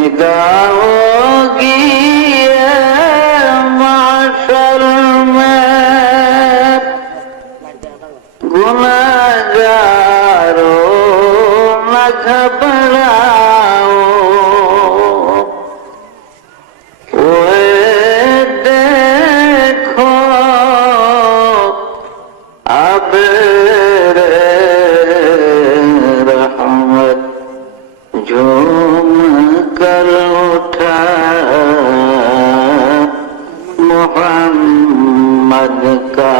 निगाहोगी माशर में गुनाहगारों न घबराओ, देखो अब रहमत झूम कर उठा मोहम्मद का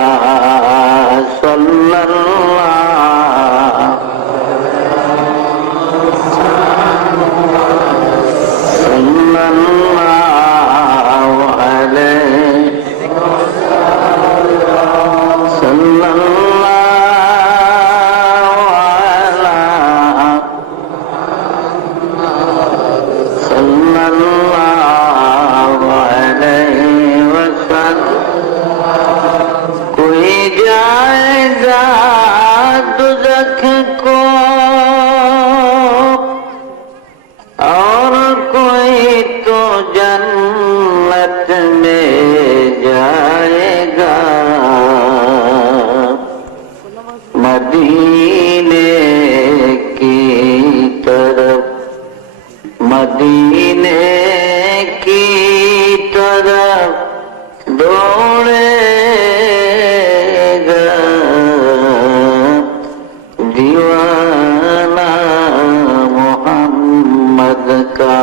मदीने की तरफ दौड़ेगा दीवाना मोहम्मद का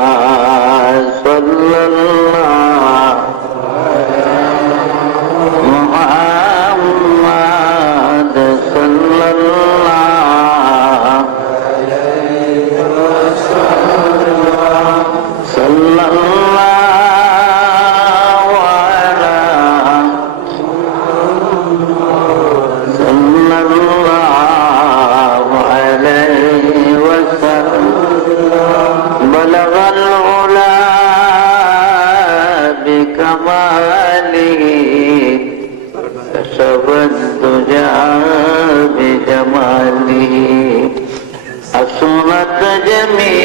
असुनत जमी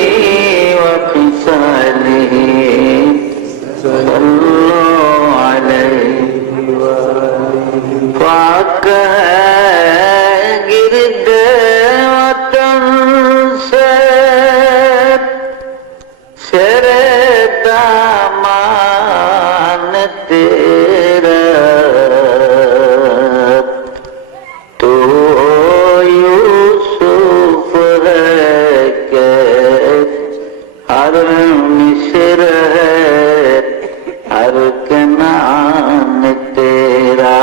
वफिसालिह सल्लल्लाहु अलैहि पाक है गिरद वतन से शेरे दामान तेरा मिस्र है हर कनान तेरा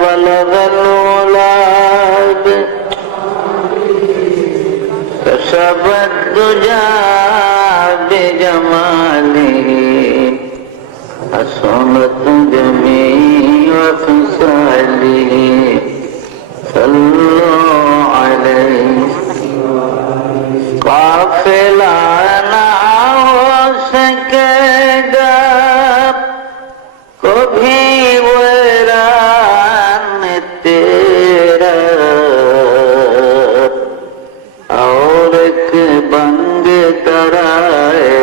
बलगल औलाद शबद दुजा बेजमालिह हसनत जमी वफिसालिह सल्लल्लाहु अलैहि काफिला ना हो सकेगा कभी वीरान तेरा और एक बंग तराए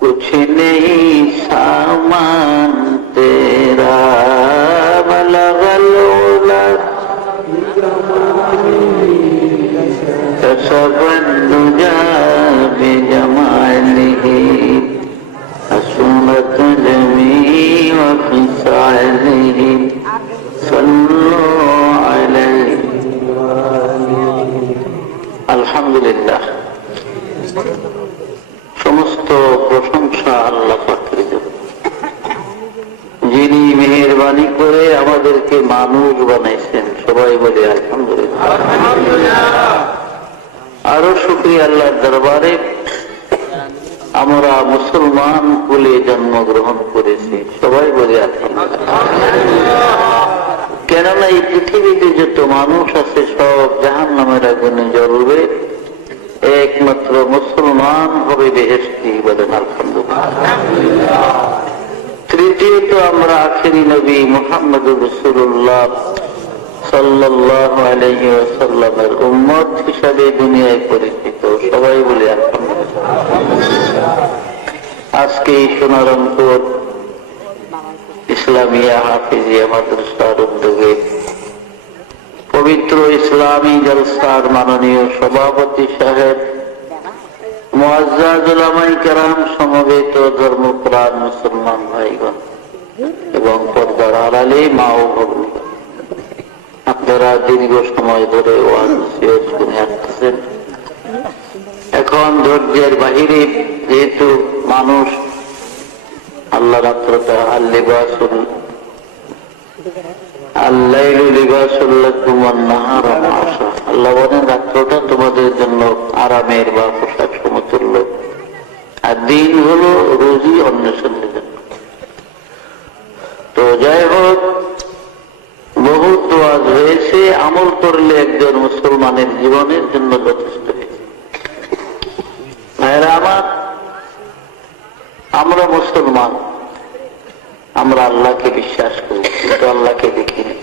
कुछ नहीं सामान तेरा बलगल तसबन्नुजा बिजमालिह हसनत जमी वफिसालिह सल्लल्लाहु अलैहि। আলহামদুলিল্লাহ, সমস্ত প্রশংসা আল্লাহ পাকের জন্য, যিনি মেহেরবানি করে আমাদেরকে মানুষ বানাইছেন। সবাই বলে আলহামদুলিল্লাহ। আরো শুকরিয়া আল্লাহর দরবারে আমরা মুসলমান কুলে জন্মগ্রহণ করেছি। সবাই বলে আলহামদুলিল্লাহ। কেননা এই পৃথিবীতে যত মানুষ আছে সব জাহান্নামের আগুনে জ্বলবে, একমাত্র মুসলমান হবে বেহেশতি। বলেন আলহামদুলিল্লাহ। তৃতীয়ত আমরা আখেরি নবী মুহাম্মদুর রাসূলুল্লাহ সাল্লাল্লাহু আলাইহি ওয়াসাল্লামের উম্মত হিসাবে দুনিয়ায় পরিচিত। সবাই বলে আলহামদুলিল্লাহ। আজকে এই সোনারংপুর ইসলামিয়া হাফিজিয়া মাদ্রাসার উদ্যোগে পবিত্র ইসলামী জলসার মাননীয় সভাপতি সাহেব, মুআজ্জাজ উলামায়ে কেরাম, সমবেত ধর্মপ্রাণ মুসলমান ভাইগণ এবং পর্দার আড়ালে মা ও ভগ্নীগণ, আপনারা দীর্ঘ সময় ধরে ওয়াজ নসিহত শুনে আসছেন। এখন ধৈর্যের বাহিরে যেহেতু মানুষ আল্লাহ রাত্রটা আল্লিবাসুল আল্লাইলু লিবাসুল লাকুম ওয়ান নাহারু মাশা, আল্লাহ বলেন রাত্রটা তোমাদের জন্য আরামের বা পোশাক সমতুল্য, আর দিন হলো রুজি অন্বেষণের জন্য। তো যাই হোক, বহুত ওয়াজ হয়েছে, আমল করলে একজন মুসলমানের জীবনের জন্য যথেষ্ট হয়েছে। ভাইরা আমার, আমরা মুসলমান, আমরা আল্লাহকে বিশ্বাস করি কিন্তু আল্লাহকে দেখিনি।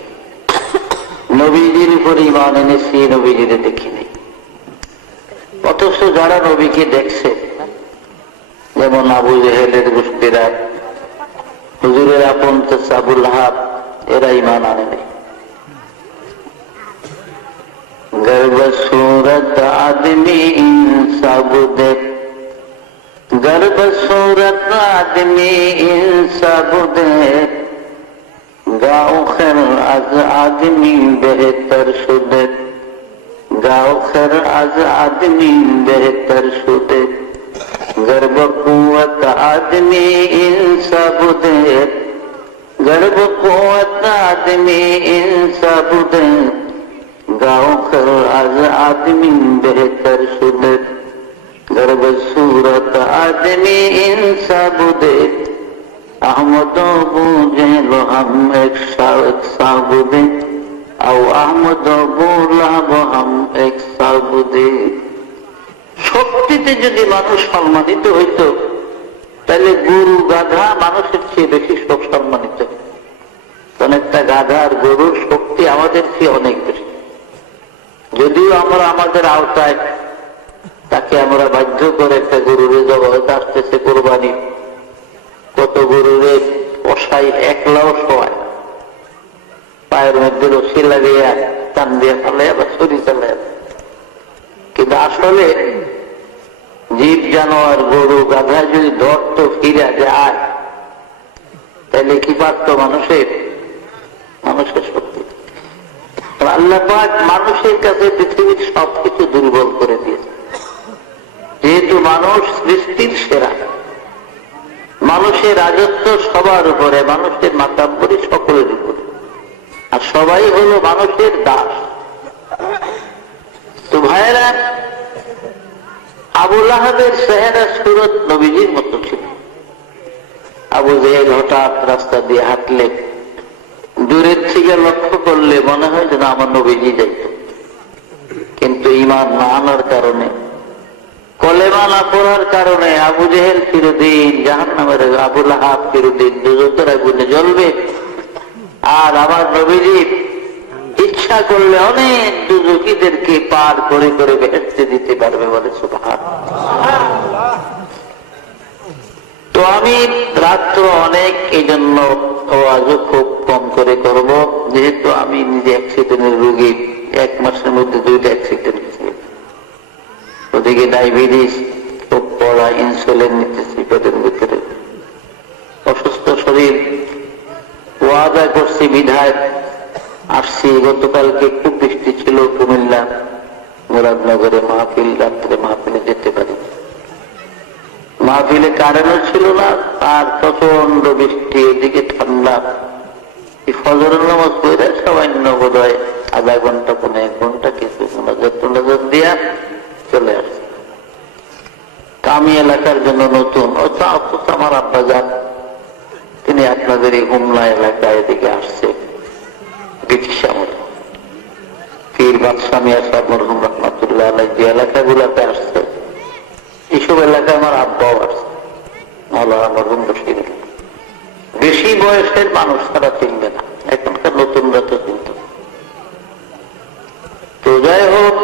নবীজির উপর ঈমান এনেছি, নবীজির দেখিনি। অথচ যারা নবীকে দেখছে, যেমন আবু জেহেলের গোষ্ঠীরা, হুজুরের আপন চাচা আবুল লাহাব, এরা ঈমান আনেনি। गर्भ सूरत आदमी इंसाबुदे, गर्भ सूरत आदमी इंसाबुदे, गाँव खैर आज आदमी बेहतर शुदे, गाँव खैर आज आदमी बेहतर शुदे, गर्भ कुवत आदमी इंसाबुदे, गर्भ कुवत आदमी इंसाबुदे, गाँव कर आज आदमी बेहतर सुधर, गर्भ सूरत आदमी इंसाब दे, अहमदो बूझे लो हम एक साबुदे, आओ अहमदो बोला हम एक साबुदे। শক্তিতে যদি মানুষ সম্মানিত হইত, তাহলে গরু গাধা মানুষের চেয়ে বেশি সব সম্মানিত। কারণ একটা গাধা আর গরুর শক্তি আমাদের চেয়ে অনেক বেশি। যদিও আমরা আমাদের আওতায় তাকে আমরা বাধ্য করে একটা গরুরে জবাই আসতেছে কোরবানি, কত গরুরে অসাই একলাও শোয়ায়, পায়ের মধ্যে রশি লাগিয়ে টান দিয়ে ফেলে বা ছুরি চালায়। কিন্তু আসলে জীব জানোয়ার গরু গাধা যদি ধরতো ফিরে যায়, তাহলে কি পারত মানুষের শক্তি। আল্লাহ পাক মানুষের কাছে পৃথিবীর সবকিছু দুর্বল করে দিয়েছে। যেহেতু মানুষ সৃষ্টির সেরা, মানুষের রাজত্ব সবার উপরে, মানুষের মাতাব্বরি সকলের উপরে, আর সবাই হলো মানুষের দাস। তো ভাইয়েরা, আবু লাহাবের চেহারা সুরত নবীজির মতো ছিল। আবু জেহেল হঠাৎ রাস্তা দিয়ে হাঁটলে দূরের থেকে লক্ষ্য করলে মনে হয় যেন আমার নবীজি যাইত, কিন্তু ঈমান না আনার কারণে, কলেমা না পড়ার কারণে আবু জেহেল চিরদিন জাহান্নামের, আবু লাহাব চিরদিন দুজকের আগুনে জ্বলবে। আর আমার নবীজি ইচ্ছা করলে অনেক দুজকিদেরকে পার করে করে বেহেশতে দিতে পারবে, বলে সুবহানাল্লাহ। তো আমি রাত্র অনেক, এই জন্য আজও খুব কম করে করব, যেহেতু আমি নিজে অ্যাক্সিডেন্টের রোগী। 1 মাসের মধ্যে 2টা অ্যাক্সিডেন্ট হয়েছে। ওদিকে ডায়াবেটিস, খুব পড়া, ইনসুলিন নিতেছি পেটের ভিতরে, অসুস্থ শরীর। ওয়াদা করছি বিধায় আসছি। গতকালকে খুব বৃষ্টি ছিল কুমিল্লা মুরাদনগরে মাহফিল, রাত্রে মাহফিলে যেতে পারি। মাহফিলে কারেন্টও ছিল না, আর প্রচন্ড বৃষ্টি, এদিকে ঠান্ডা। ফজরের নামাজ পড়ে সবাই বোধ হয় আধা ঘন্টা 1 ঘন্টা কিছু নজর দিয়া চলে আসছে। আমি এলাকার জন্য নতুন, আমার আব্বা যান, তিনি আপনাদের এই হুমলা এলাকায় এদিকে আসছে ব্রিটিশ আমলে। পীর বাদশাহ মিয়া সাহেব মরহুম রহমাতুল্লাহ আলাইহি যে এলাকাগুলোতে আসছে, এইসব এলাকায় আমার আব্বাও আসছে, মাওলানা মরহুম রশিদ। বেশি বয়সের মানুষ তারা চিনবে না, এখনকার নতুনরা তো চিনত। তো যাই হোক,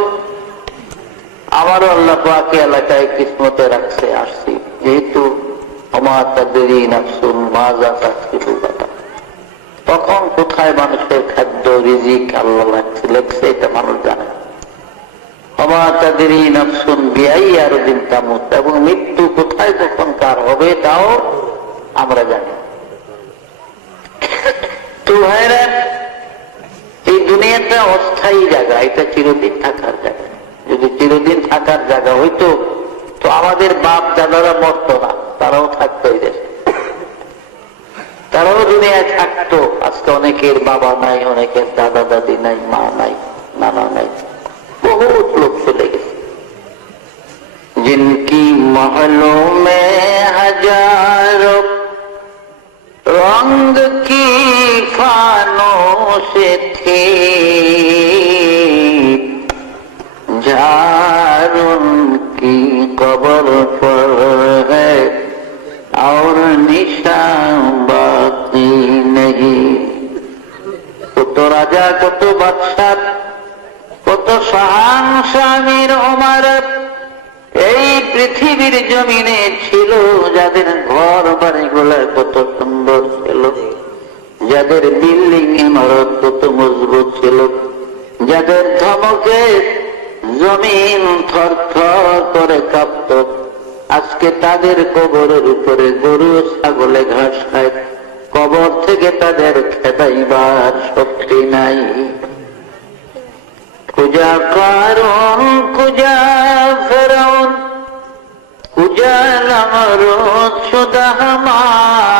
আমারও আল্লাহ পাক এলাকায় কিসমতে রাখছে, আসছি। যেহেতু ওমা তাদরি নাফসুন মাযা তাকসিবু গাদা। তখন কোথায় মানুষের খাদ্য রিজিক আল্লাহ লেখছে এটা মানুষ জানে। ওমা তাদরি নাফসুন বিআইয়ি আরদিন তামুত, এবং মৃত্যু কোথায় কখন কার হবে তাও আমরা জানি। তো ভাইরা, এই দুনিয়াটা অস্থায়ী জায়গা, এটা চিরদিন থাকার জায়গা। যদি চিরদিন থাকার জায়গা হইতো তো আমাদের বাপ দাদারা মরত না, তারাও থাকতো এই দেশে, তারাও দুনিয়ায় থাকতো। আজকে অনেকের বাবা নাই, অনেকের দাদা দাদি নাই, মা নাই, নানা নাই, বহুত লোক চলে গেছে। জিনকি মহলো মে হাজারো रंग की फानों से थी, झार उनकी कब्र पर है और निशान बाकी नहीं। কত রাজা, কত বাদশাহ, কত শাহানশামীর ওমর এই পৃথিবীর জমিনে ছিল, যাদের ঘর বাড়িগুলো কত সুন্দর ছিল, যাদের বিল্ডিং ইমারত কত মজবুত ছিল, যাদের ধমকে জমিন থরথর করে কাঁপত, আজকে তাদের কবরের উপরে গরু ছাগলে ঘাস খায়, কবর থেকে তাদের খেদাইবার শক্তি নাই। কুজা কারণ, কুজা ফেরাউন, কুজা নমরুদ সুদাহমান,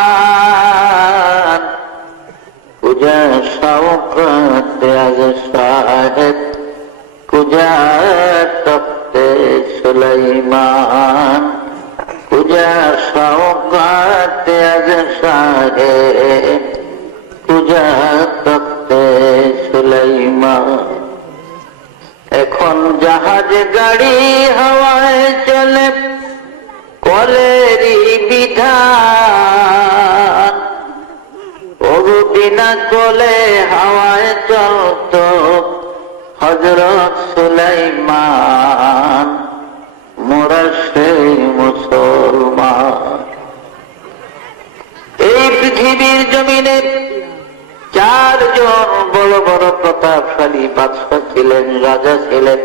কুজা শওকত আজ সাহেব, কুজা তখতে সুলাইমান, কুজা শওকত আজ সাহেব, কুজা তখতে সুলাইমান। এখন জাহাজ গাড়ি হাওয়ায় চলে, কলেরই বিধান, ওগো বিনা কলে হাওয়ায় চলত হযরত সুলাইমান, মোরা সেই মুসলমান। এই পৃথিবীর জমিনে চারজন বড় বড় প্রতাপশালী বাদশা ছিলেন, রাজা ছিলেন,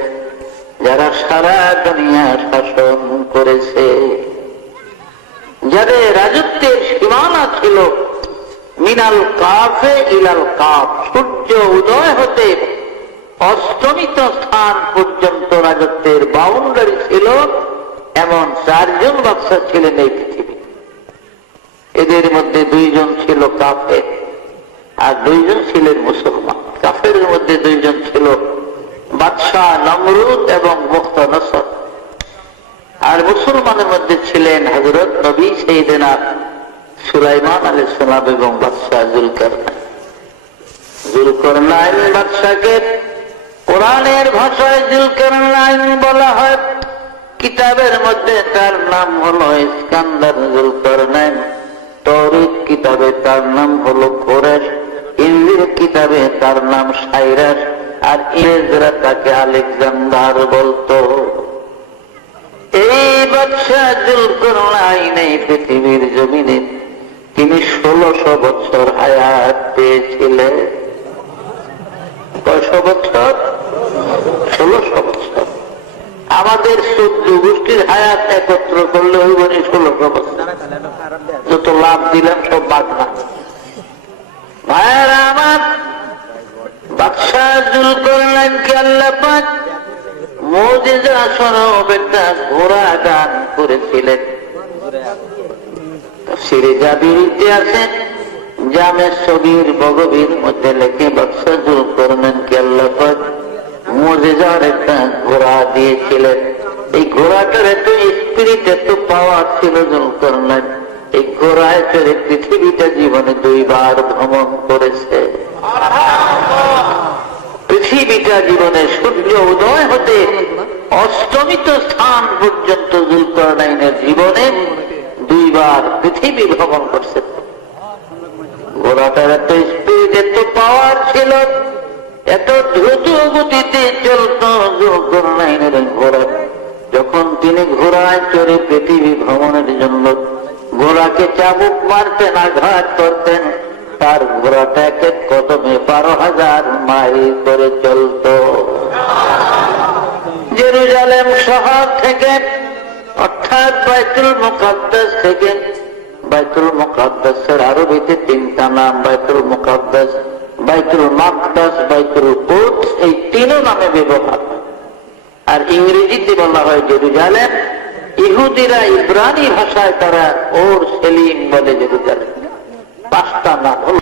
যারা সারা দুনিয়া শাসন করেছে, যাদের রাজত্বের সীমানা ছিল মিনাল কাফে ইলাল কাফ, সূর্য উদয় হতে অস্তমিত স্থান পর্যন্ত রাজত্বের বাউন্ডারি ছিল। এমন চারজন বাদশা ছিলেন এই পৃথিবী। এদের মধ্যে দুইজন ছিল কাফের আর দুইজন ছিলেন মুসলমান। কাফের মধ্যে দুইজন ছিল বাদশাহ নমরুদ এবং মুখতানসর, আর মুসলমানের মধ্যে ছিলেন হযরত নবী সাইয়েদনা সুলাইমান আলাইহিস সালাম এবং বাদশাহ জুলকারনাইন। জুলকারনাইন বাদশাকে কোরআনের ভাষায় জুলকারনাইন বলা হয়, কিতাবের মধ্যে তার নাম হলো ইস্কান্দার জুলকারনাইন, তৌরাত কিতাবে তার নাম হলো কোরেশ, ইনজিল কিতাবে তার নাম সাইরাস, আর ইংরেজরা তাকে আলেকজান্ডার বলতো। এই বাদশাহ জুলকারনাইন এই পৃথিবীর জমিনে তিনি 1600 বছর হায়াত পেয়েছিলেন। কয়শো বছর? 1600 বছর। আমাদের 14 গোষ্ঠীর হায়াত একত্র করলে হইব 1600 বছর। যত লাভ দিলাম সব বাগনা। ভাইয়েরা আমার, বাদশাহ জুলকারনাইনকে আল্লাহ পাক মুজিজা স্বরূপ একটা ঘোড়া দান করেছিলেন। তাফসীরে জাবিরিতে আছে, জামে সগীর বগবীর মধ্যে লেখে বাদশাহ জুলকারনাইনকে আল্লাহ পাক মুজিজার একটা ঘোড়া দিয়েছিলেন। এই ঘোড়াটার এত স্পিরিট, এত পাওয়ার ছিল জুলকারনাইন, এই ঘোড়ায় চড়ে পৃথিবীটা জীবনে 2 বার ভ্রমণ করেছে। পৃথিবীটা জীবনে সূর্য উদয় হতে অস্তমিত স্থান পর্যন্ত জুলকারনাইনের জীবনে 2 বার পৃথিবী ভ্রমণ করছে। ঘোড়াটার এত স্পিড, এত পাওয়ার ছিল, এত দ্রুত গতিতে চলত জুলকারনাইনের ঘোড়া। যখন তিনি ঘোড়ায় চড়ে পৃথিবী ভ্রমণের জন্য ঘোড়াকে চাবুক মারতেন, আঘাত করতেন, তার ঘোড়াটা এক এক কদমে 12,000 মাইল করে চলত। জেরুজালেম শহর থেকে, অর্থাৎ বাইতুল মুকাদ্দাস থেকে, বাইতুল মুকাদ্দাসের আরবিতে 3টা নাম, বাইতুল মুকাদ্দাস, বাইতুল মাকদাস, বাইতুল কুদস, এই 3 নামে ব্যবহার। আর ইংরেজিতে বলা হয় জেরুজালেম। ইহুদিরা ইব্রানি ভাষায় তারা ওর সেলিম বলে জেরুজালেম। 5টা নাম হল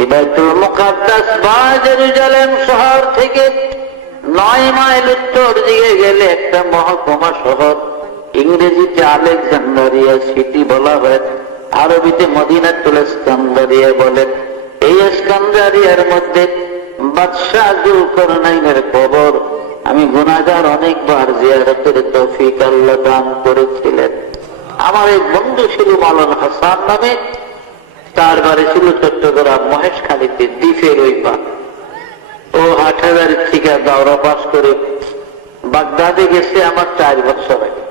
এই বাইতুল মুকাদ্দাস বা জেরুজালেম শহর থেকে 9 মাইল উত্তর দিকে গেলে একটা মহকুমা শহর, ইংরেজিতে আলেকজান্ডারিয়া সিটি বলা হয়, আরবিতে মদিনাতুল ইস্কান্দারিয়া বলে। এই ইস্কান্দারিয়ার মধ্যে বাদশাহ যুলকারনাইনের কবর আমি গুনাহগার অনেকবার জিয়ারতের তৌফিক আল্লাহ দান করেছিলেন। আমার এক বন্ধু ছিল মাওলান হাসান নামে, তার বাড়ি ছিল চট্টগ্রাম মহেশখালীতে, দ্বীপের ওই পা। ও হাটহাজারী থেকে দাওরা পাস করে বাগদাদে গেছে আমার 4 বছর আগে।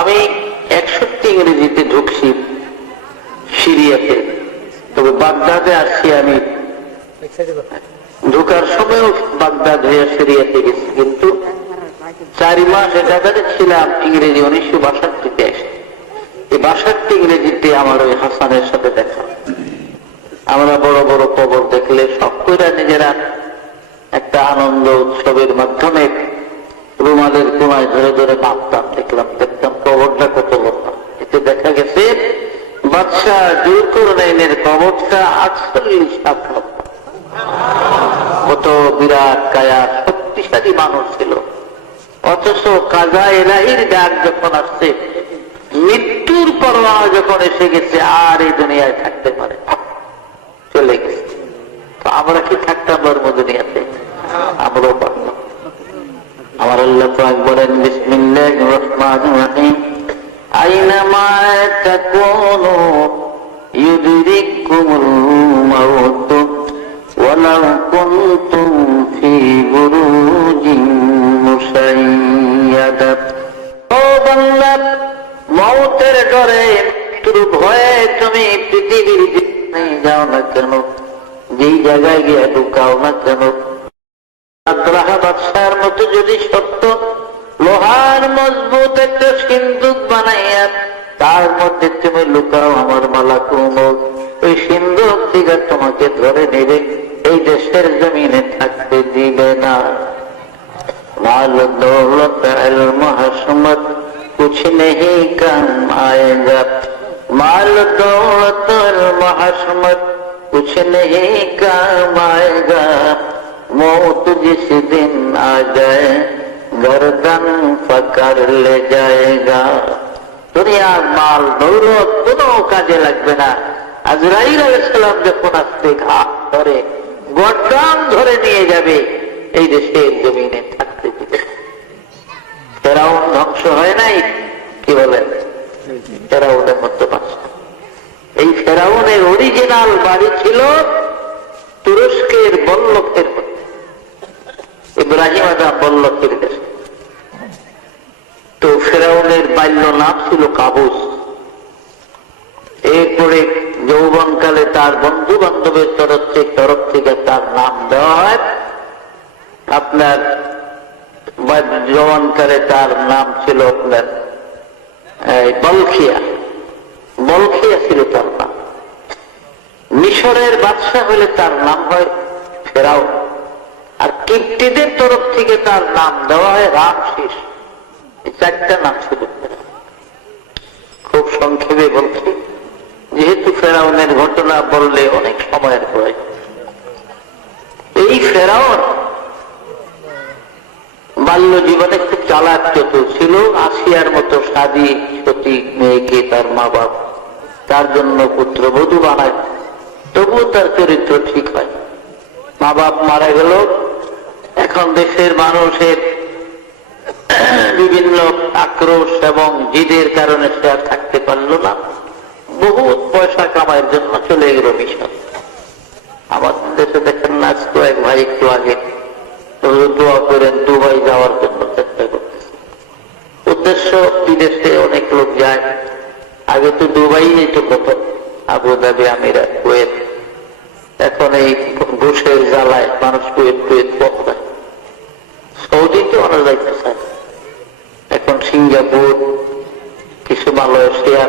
আমি 61 ইংরেজিতে ঢুকছি সিরিয়াতে, তবে বাগদাদে আসছি আমি ঢুকার সময়ও বাগদাদ হয়ে সিরিয়াতে গেছি, কিন্তু 4 মাস একাধারে ছিলাম ইংরেজি 1962-তে এসে। এই 62 ইংরেজিতে আমার ওই হাসানের সাথে দেখা। আমরা বড় বড় কবর দেখলে সব করে নিজেরা একটা আনন্দ উৎসবের মাধ্যমে রুমালের কোনায় ধরে ধরে মাপতাম, দেখতাম কবরটা কত বড়। এতে দেখা গেছে বাদশাহ যুলকারনাইনের কবরটা 48 হাত লম্বা। কত বিরাট কায়া, শক্তিশালী মানুষ ছিল। অথচ কাজা ইলাহির ডাক যখন আসছে, মৃত্যুর পরোয়ানা যখন এসে গেছে, আর এই দুনিয়ায় থাকতে পারে, চলে গেছে। তো আমরা কি থাকতাম ওর দুনিয়াতে? আমরাও পারলাম। আমার আল্লাহ পাক বলেন, বিসমিল্লাহির রহমানির রহিম, আইনামা তাকুনু ইউদরিকুমুল মাউত ওয়ালাউ কুনতুম ফি বুরুজিন মুশাইয়াদা। ও বান্দা, মওতের ডরে, মৃত্যুর ভয়ে তুমি পৃথিবীর যেখানে যাও না কেন, যেই জায়গায় গিয়ে ঢুকাও না কেন, আব্রাহা বাদশার মতো যদি সত্য লোহার মজবুত একটা সিন্দুক বানাইয়া তার মধ্যে তুমি লুকাও, আমার মালাকুল মউত ওই সিন্দুক থেকে তোমাকে ধরে নেবে, এই দেশের জমিনে থাকতে দিবে না। মাল দৌলত ইলম হশমত कुछ नहीं काम आएगा, माल दौलत महशमत कुछ नहीं काम आएगा, मौत जिस दिन आ जाए गर्दन पकड़ ले जाएगा। দুনিয়ার মাল দৌলত কোনো কাজে লাগবে না। আজরাইল আলাইহিস সালাম যখন আসতে ঘাট ধরে গর্দান ধরে নিয়ে যাবে, এই দেশের জমিনে থাকতে দিবে। ফেরাউন ধ্বংস হয় নাই, কি বলেন? ফেরাউনের মতো বাদশা। এই ফেরাউনের অরিজিনাল বাড়ি ছিল তুরস্কের বল্লকের মধ্যে, ইব্রাহিম আদম বল্লকের দেশে। তো ফেরাউনের বাল্য নাম ছিল কাবুস। এরপরে যৌবনকালে তার বন্ধু বান্ধবের তরফ থেকে তার নাম দেওয়া হয় আপনার, যৌবনকালে তার নাম ছিল আপনার বলখিয়া। বলখিয়া ছিল তার নাম। মিশরের বাদশা হলে তার নাম হয় ফেরাউন, আর কিপ্টিদের তরফ থেকে তার নাম দেওয়া হয় রামসিস। এই 4টা নাম ছিল। খুব সংক্ষেপে বলছি, যেহেতু ফেরাউনের ঘটনা বললে অনেক সময়ের প্রয়োজন। এই ফেরাউন বাল্য জীবনে খুব চালাক চতুর ছিল। আসিয়ার মতো সাদী সতী মেয়েকে তার মা বাপ তার জন্য পুত্রবধূ বানায়, তবুও তার চরিত্র ঠিক হয়। মা বাপ মারা গেল, এখন দেশের মানুষের বিভিন্ন আক্রোশ এবং জিদের কারণে সে আর থাকতে পারল না। বহু পয়সা কামাইয়ের জন্য চলে গেল মিশর। আমাদের দেশে দেখেন না, আজকে এক ভাই একটু আগে দোয়া করেন দুবাই যাওয়ার জন্য চেষ্টা করতেছে। উদ্দেশ্য বিদেশে অনেক লোক যায়। আগে তো দুবাই যেত কত, আবুধাবি, আমিরাত, কুয়েত। এখন এই ঘুষের জ্বালায় মানুষ কুয়েত কুয়েত পকায়। সৌদিতে ওরা যাইতে চায়, এখন সিঙ্গাপুর, কিছু মালয়েশিয়া,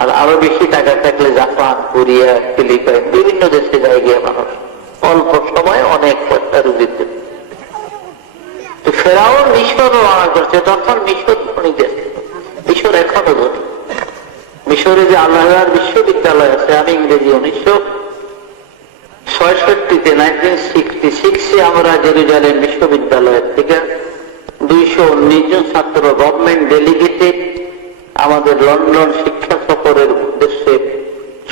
আর আরো বেশি টাকা থাকলে জাপান, কোরিয়া, ফিলিপাইন, বিভিন্ন দেশে যায় গিয়ে মানুষ অল্প সময় অনেক পয়সা রুজিতে। ফেরাউন মিশর রওনা করছে, তখন মিশর ধনী দেশ, মিশর এখনো ধনী। মিশরে যে আল্লাহর বিশ্ববিদ্যালয় আছে, আমি ইংরেজি 1966 আমরা জেরুজালেম বিশ্ববিদ্যালয়ের থেকে 219 জন ছাত্র গভর্নমেন্ট ডেলিগেটে আমাদের লন্ডন শিক্ষা সফরের উদ্দেশ্যে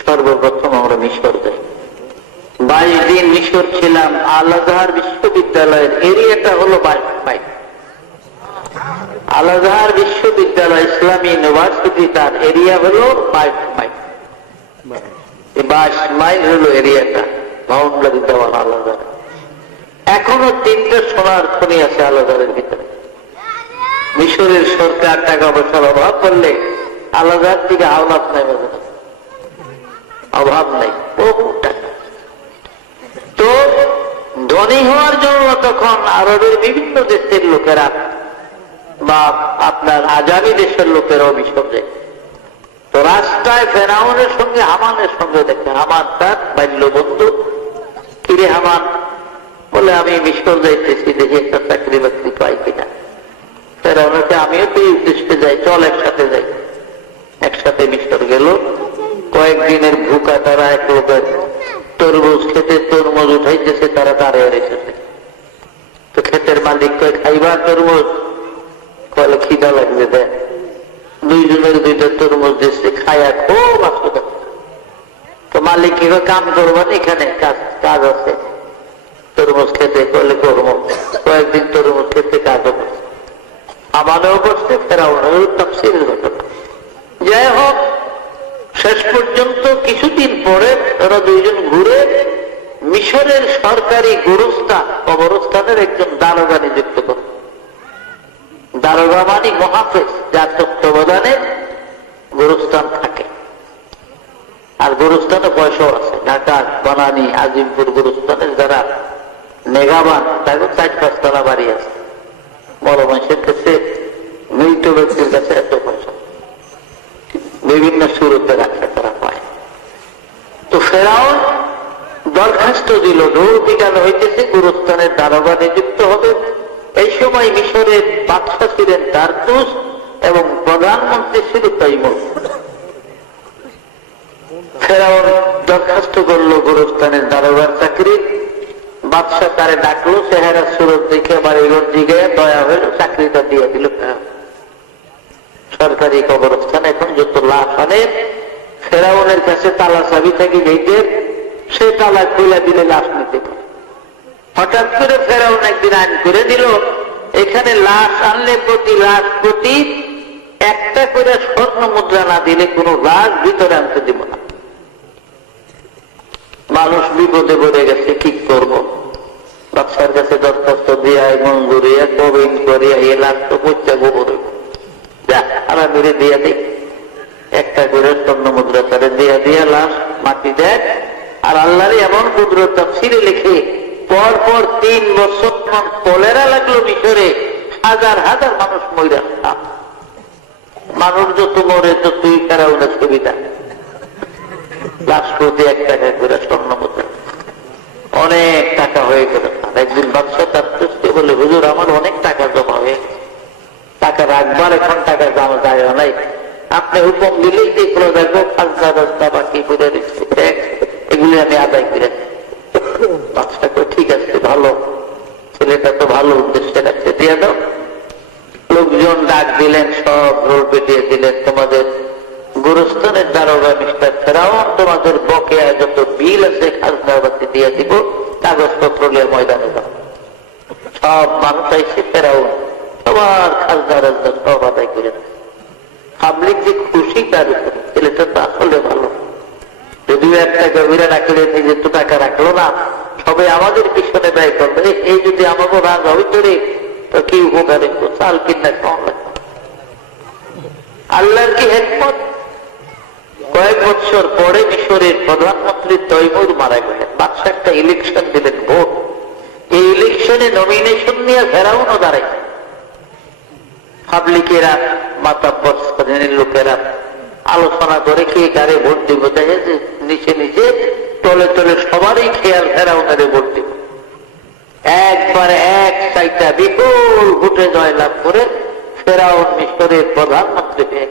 সর্বপ্রথম আমরা মিশর যাই। 22 দিন মিশর ছিলাম। আল আজহার বিশ্ববিদ্যালয়ের এরিয়াটা হলো 22 মাইল। আল আজহার বিশ্ববিদ্যালয় ইসলামী ইউনিভার্সিটি, তার এরিয়া হলো 22 মাইল। 22 মাইল হলো এরিয়াটা, বাউন্ডারি দেওয়া আল আজহার। এখনো 3টে সোনার খনি আছে আল আজহারের ভিতরে। মিশরের সরকার টাকা পয়সার অভাব করলে আল আজহার থেকে আওলাদ নাই, অভাব নাই, বহু টাকা। তো ধনী হওয়ার জন্য তখন আরবের বিভিন্ন দেশের লোকেরা বা আপনার আজামি দেশের লোকেরাও মিশর যায়। তো রাস্তায় ফেরাউনের সঙ্গে হামানের সঙ্গে দেখে, হামান তার বাল্য বন্ধু। কিরে হামান? বলে আমি মিশর যাইতেছি, দেখি একটা চাকরি বাকরি পাই কিনা। ফেরাউনকে আমিও তো এই উদ্দেশ্যে যাই, চল একসাথে যাই। একসাথে মিশর গেল। কয়েকদিনের ভুকা তারা এক লোকের তরমুজ খেতে, তরমুজ উঠাইতেছে, তারা দাঁড়িয়ে রেখেছে। তো ক্ষেতের মালিক কয়, খাইবা তরমুজ? কলে খিদা লাগবে, দেয়। দুইজনের 2টা তরমুজ দিচ্ছে, খায়া খুব আসতে। তো মালিক কি কাম করবেন, এখানে কাজ আছে তরমুজ খেতে, কলে করবো। কয়েকদিন তরমুজ খেতে কাজও করছে, আমারও করছে, ফেরাউনেরও তাফসীর ঘটনা। যাই হোক, শেষ পর্যন্ত কিছুদিন পরে তারা দুইজন ঘুরে মিশরের সরকারি কবরস্থানের একজন দারোগা নিযুক্ত করে। দারোগা মানে মহাফেজ, যার তত্ত্বাবধানে গোরস্থান থাকে। আর গোরস্থানে পয়সাও আছে। ঢাকা, বনানী, আজিমপুর গোরস্থানের যারা মেঘাবান, তাদের 4-5 তলা বাড়ি আছে। বড় মানুষের কাছে, মৃত ব্যক্তির কাছে এত পয়সা বিভিন্ন সুরতে রাখা তারা পায়। তো ফেরাউন দরখাস্ত দিল, ঢোল পিটানো হইতেছে, গুরুস্থানের দারোগা নিযুক্ত হবে। এই সময় মিশরের বাদশা ছিলেন তারতুস এবং প্রধানমন্ত্রী ছিল তৈমুর। ফেরাউন দরখাস্ত করলো গুরুস্থানের দারোগার চাকরি। বাদশা তারে ডাকলো, চেহারা সুরত দেখে আবার এগোর জিগায় দয়া হইল, চাকরিটা দিয়ে দিল। সরকারি কবরস্থান এখন যত লাশ আনে, ফেরাউনের কাছে তালা চাবি থাকি গেটের, সে তালা খুলে দিলে লাশ নিতে পারে। হঠাৎ করে ফেরাউন একদিন আইন করে দিল, এখানে লাশ আনলে প্রতি লাশ প্রতি 1টা করে স্বর্ণ মুদ্রা না দিলে কোনো লাশ ভিতরে আনতে দিব না। মানুষ বিপদে পড়ে গেছে, কি করব? বাদশার কাছে দরখাস্ত দিয়ে মঞ্জুরি কবিন করিয়া এ লাশ তো পচা গোবর মেরে দিয়ে দিই, 1টা করে স্বর্ণ মুদ্রা তারে দিয়ে দিয়ে লাশ মাটি দেয়। আর আল্লাহর এমন কুদরত তাফসীরে লিখে, পরপর 3 বছর কলেরা লাগলো মিশরে, হাজার হাজার মানুষ মরে। মানুষ যত মরে ততই ফেরাউনের সুবিধা। লাশ প্রতি 1 টাকা করে স্বর্ণ মুদ্রা, অনেক টাকা হয়ে গেল। একদিন বাদশা তার বলে, হুজুর আমার অনেক টাকা জমা হয়ে গেছে, টাকা রাখবার এখন টাকা জমা যায় নাই, আপনি হুকুম দিলেই দেখলো দেখো খাজনা রাস্তা বাকি করে রেখেছে, এগুলি আমি আদায় করে। বাদশা কই, ঠিক আছে, ভালো, ছেলেটা তো ভালো উদ্দেশ্যে রাখছে, দিয়ে দাও। লোকজন ডাক দিলেন, সব রোল পেটিয়ে দিলেন, তোমাদের গুরুস্থানের দারোগা মিস্টার ফেরাউন তোমাদের বকেয়া যত বিল আছে খাজনা বাতি দিয়ে দিব, কাগজপত্র নিয়ে ময়দানে যাও। সব মানুষ আইসে, ফেরাউন সবার খাজনা রাজনা সব আদায় করে। পাবলিক যে খুশি তার উপরে, ছেলেটা তো আসলে ভালো, যদিও 1 টাকা করে রাখলে নিজে তো টাকা রাখলো না, সবাই আমাদের পিছনে ব্যয় করবে। এই যদি আমাকে রাগ হইতে তো কি উপকারে চাল কিনা খাওয়া লাগবে। আল্লাহর কি হিকমত, কয়েক বছর পরে মিশরের প্রধানমন্ত্রী তৈমুর মারা গেলেন। বাদশা একটা ইলেকশন দিলেন, ভোট। এই ইলেকশনে নমিনেশন নিয়ে ফেরাউনও দাঁড়ায়। পাবলিকেরা, মাতাব্বর শ্রেণীর লোকেরা আলোচনা করে কে কারে ভোট দিব, তাই নিচে নিচে তলে তলে সবারই খেয়াল ফেরাউনের ভোট দিব। একবারে এক সাইটা বিপুল ভোটে জয়লাভ করে ফেরাউন মিশরের প্রধানমন্ত্রী হয়ে।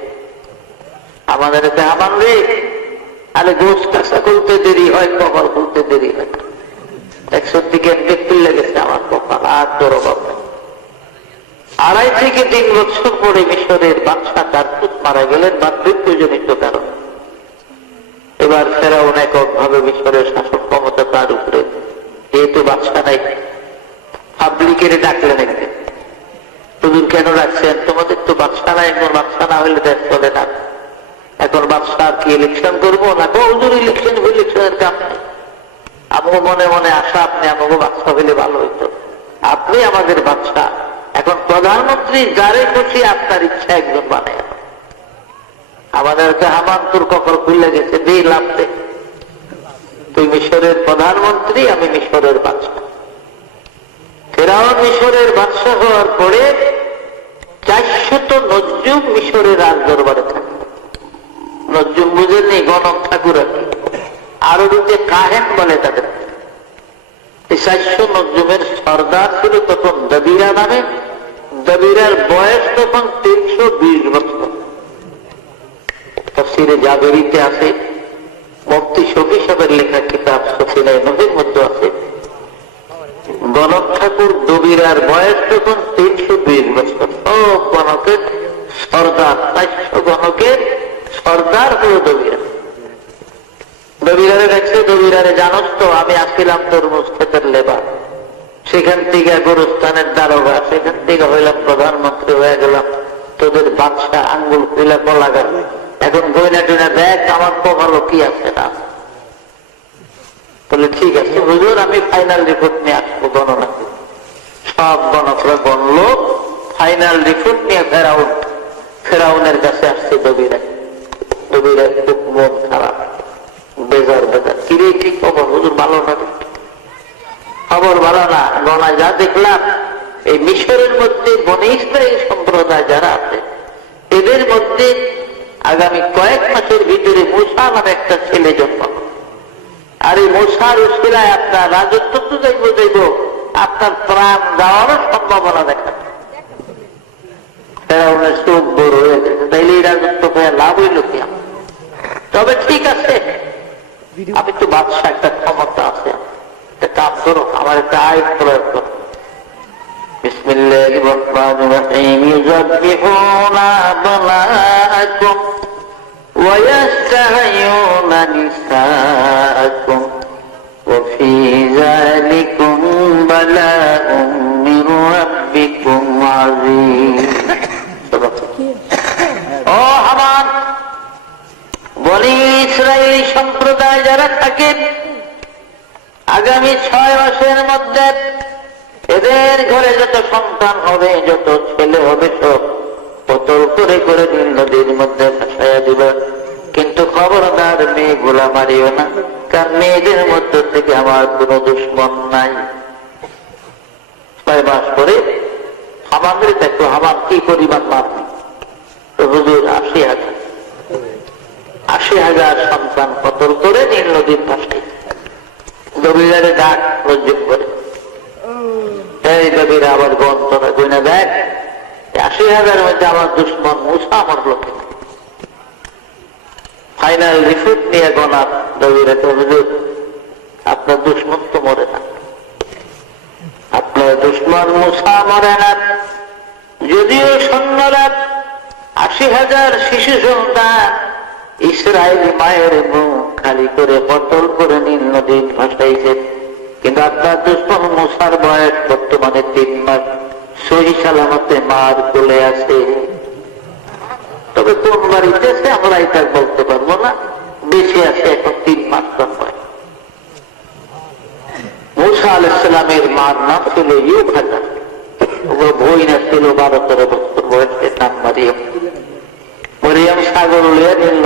আমাদের হামান রে, আরে গোস কাঁচা খুলতে দেরি হয়, কপাল খুলতে দেরি হয়। 100 দিকে খুলে গেছে আমার কপাল, আর তোর অভাব নেই। 2.5 থেকে 3 বছর পরে মিশরের বাদশা কারতুস মারা গেলেন বার্ধক্যজনিত কারণ। এবার ফেরাউন এককভাবে মিশরের শাসন ক্ষমতা তার উপরে, যেহেতু বাদশা নাই, পাবলিকের ডাকলেন একদিন, হুজুর কেন রাখছেন? তোমাদের তো বাদশা নাই, একজন বাদশা না হলে দেশ চলে না। এখন বাদশা কি ইলেকশন করবো না? হুজুর ইলেকশনের কাম নেই। আমাকে মনে মনে আশা, আপনি আমাকে বাদশা হইলে ভালো হইতো। আপনি আমাদের বাদশা, এখন প্রধানমন্ত্রী যারে খুশি আপনার ইচ্ছা একজন বানায়। আমাদের হামান তোর কখন খুলে গেছে, দিয়ে লাভ দে। তুই মিশরের প্রধানমন্ত্রী, আমি মিশরের বাদশা। ফেরাউন মিশরের বাদশা হওয়ার পরে 400 নজরুম মিশরের রাজ দরবারে থাকে। নজরুম বুঝেননি? গণক ঠাকুর আর কি, আরবিতে কাহেন বলে তাদের। এই 400 নজরুমের সর্দার ছিল তখন দবিরা নামে। দবিরার বয়স তখন 320 বছর। তাফসীরে জাবেরিতে আছে, মুফতি শফি সাহেবের লেখা কিতাব সফিনে নবীর মধ্যে আছে, গণক ঠাকুর দবিরার বয়স তখন 320 বছর। ও গণকের সর্দার, 400 গণকের সর্দার হলো দবিরা। দবিরারে দেখছে, দবিরারে জানোস তো আমি আসছিলাম তরমুজ ক্ষেতের লেবার, সেখান থেকে গোরস্থানের দারোগা, সেখান থেকে হইলাম প্রধানমন্ত্রী হয়ে গেলাম, তোদের বাদশা আঙ্গুল খুলে কলা গাছ। এখন গয়না টয়না দেখ আমার কপালও কি আছে না। বলে ঠিক আছে হুজুর, আমি ফাইনাল রিপোর্ট নিয়ে আসবো, গণনা। সব গণকরা গণলো, ফাইনাল রিপোর্ট নিয়ে ফেরাউনের কাছে আসছে দবিরা। দবিরা খুব মন খারাপ, বেজার বেজার। কিরে কি খবর হুজুর? ভালো না? খবর ভালো না। গণায় যা দেখলাম, এই মিশরের মধ্যে বনে ইসরায়েল সম্প্রদায় যারা আছে, এদের মধ্যে আগামী কয়েক মাসের ভিতরে মূসা নামে একটা ছেলে জন্ম। আর এই মূসার উসিলায় আপনার রাজত্ব তো যাইব, আপনার প্রাণ যাওয়ারও সম্ভাবনা দেখা। ফেরাউনের চোখ বড় হয়ে গেছে, তাইলে এই রাজত্ব পেয়ে লাভ হইল কি? তবে ঠিক আছে, আমি তো বাদশা, একটা ক্ষমতা আছে, একটা কাজ করো, আমার একটা আইন প্রয়োগ করো। বিসমিল্লাহির রহমানির রহিম। ইউযাব্বিহুনা আবনাআকুম ওয়া ইয়াসতাহয়ুনা নিসাআকুম ওয়া ফী যালিকুম বালাউম মির রাব্বিকুম আযীম। ও হামান, বনি ইসরায়েলি সম্প্রদায় যারা থাকেন, আগামী 6 মাসের মধ্যে এদের ঘরে যত সন্তান হবে, যত ছেলে হবে, সব বোতল করে করে নীল নদীর মধ্যে ভাসাইয়া দিল। কিন্তু খবরদার মেয়েগুলা মারিও না, কারণ মেয়েদের মধ্যে থেকে আমার কোন দুশ্মন নাই। 6 মাস পরে আমাদের দেখো আমার কি পরিমাণ মারবে। তো হুজুর 80,000 সন্তান কতল করে নীল নদীর ভাসাই। দবিরারে ডাক লজ্জন করে, এই দবিরা আবার গন্তরা গইনা দেখ, 80,000 মধ্যে আমার দুশ্মন মূসা আমার লোকে। ফাইনাল রিপোর্ট নিয়ে গণা দবিরাকে, হুজুর আপনার দুশ্মন তো মরে না, আপনার দুশ্মন মূসা মরে না। যদিও সৈন্যরা 80,000 শিশু সন্তান ইসরায়েলি মায়ের মুখ খালি করে পটল করে নীল নদীর ভাসাইছে, কিন্তু আপনার দুশ্মন মূসার বয়স বর্তমানে 3 মাস, সহি সালামতে মার কোলে আছে। তবে কোন বাড়িতে আছে আমরা এটা বলতে পারবো না, বেশি আছে এখন 3 মাস সময়। মূসা আলাইহিস সালামের মার নাম ছিল ইউহানা, ওর বই না ছিল 12-13 বছর বয়সে, নাম মারিয়াম।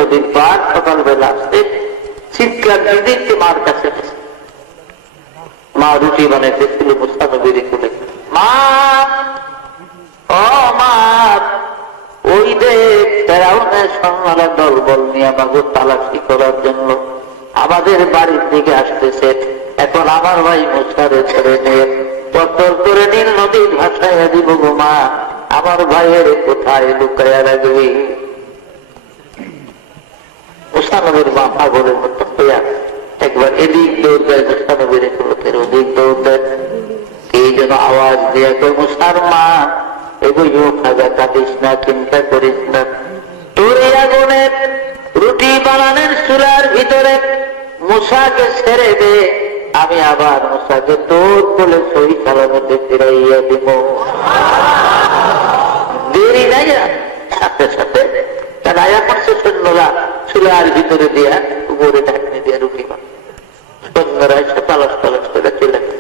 নদীর পার সকালবেলা আসতে চিৎকার দিতে মার কাছে গেছে। মা রুটি বানাইতেছিল মুসা নবীর কোলে। মা, ও মা, ওই দেখ ফেরাউনের সৈন্যরা দলবল নিয়ে আমাকে তালাশি করার জন্য আমাদের বাড়ির দিকে আসতেছে। এখন আমার ভাই মুসারে ছেড়ে নিয়ে পটল করে নীল নদীর ভাষায় দিব গো মা, আমার ভাইয়ের কোথায় লুকাইয়া রাখবি? মুসা নবীর মা পাগলের মতো হইয়া একবার এদিক দৌড় দেয়, মুসা নবীর কোলের ওদিক দৌড় দেয়। এই যেন আওয়াজ দিয়ে কই, মুসার মা এগুলো খাজা, কাঁদিস না, চিন্তা করিস না, তোর এই আগুনের রুটি বানানোর চুলার ভিতরে মুসাকে ছেড়ে দে, আমি আবার মুসাকে তোর কোলে সহি সালামতে ফিরাইয়া দিব। দেরি নাই, সাথে সাথে তার আয়া করছে সৈন্যরা চুলার ভিতরে দিয়া উপরে ঢাকনি দিয়া রুটি বানায়। সৈন্যরা এসে তালাশ তালাশ করে চলে গেছে।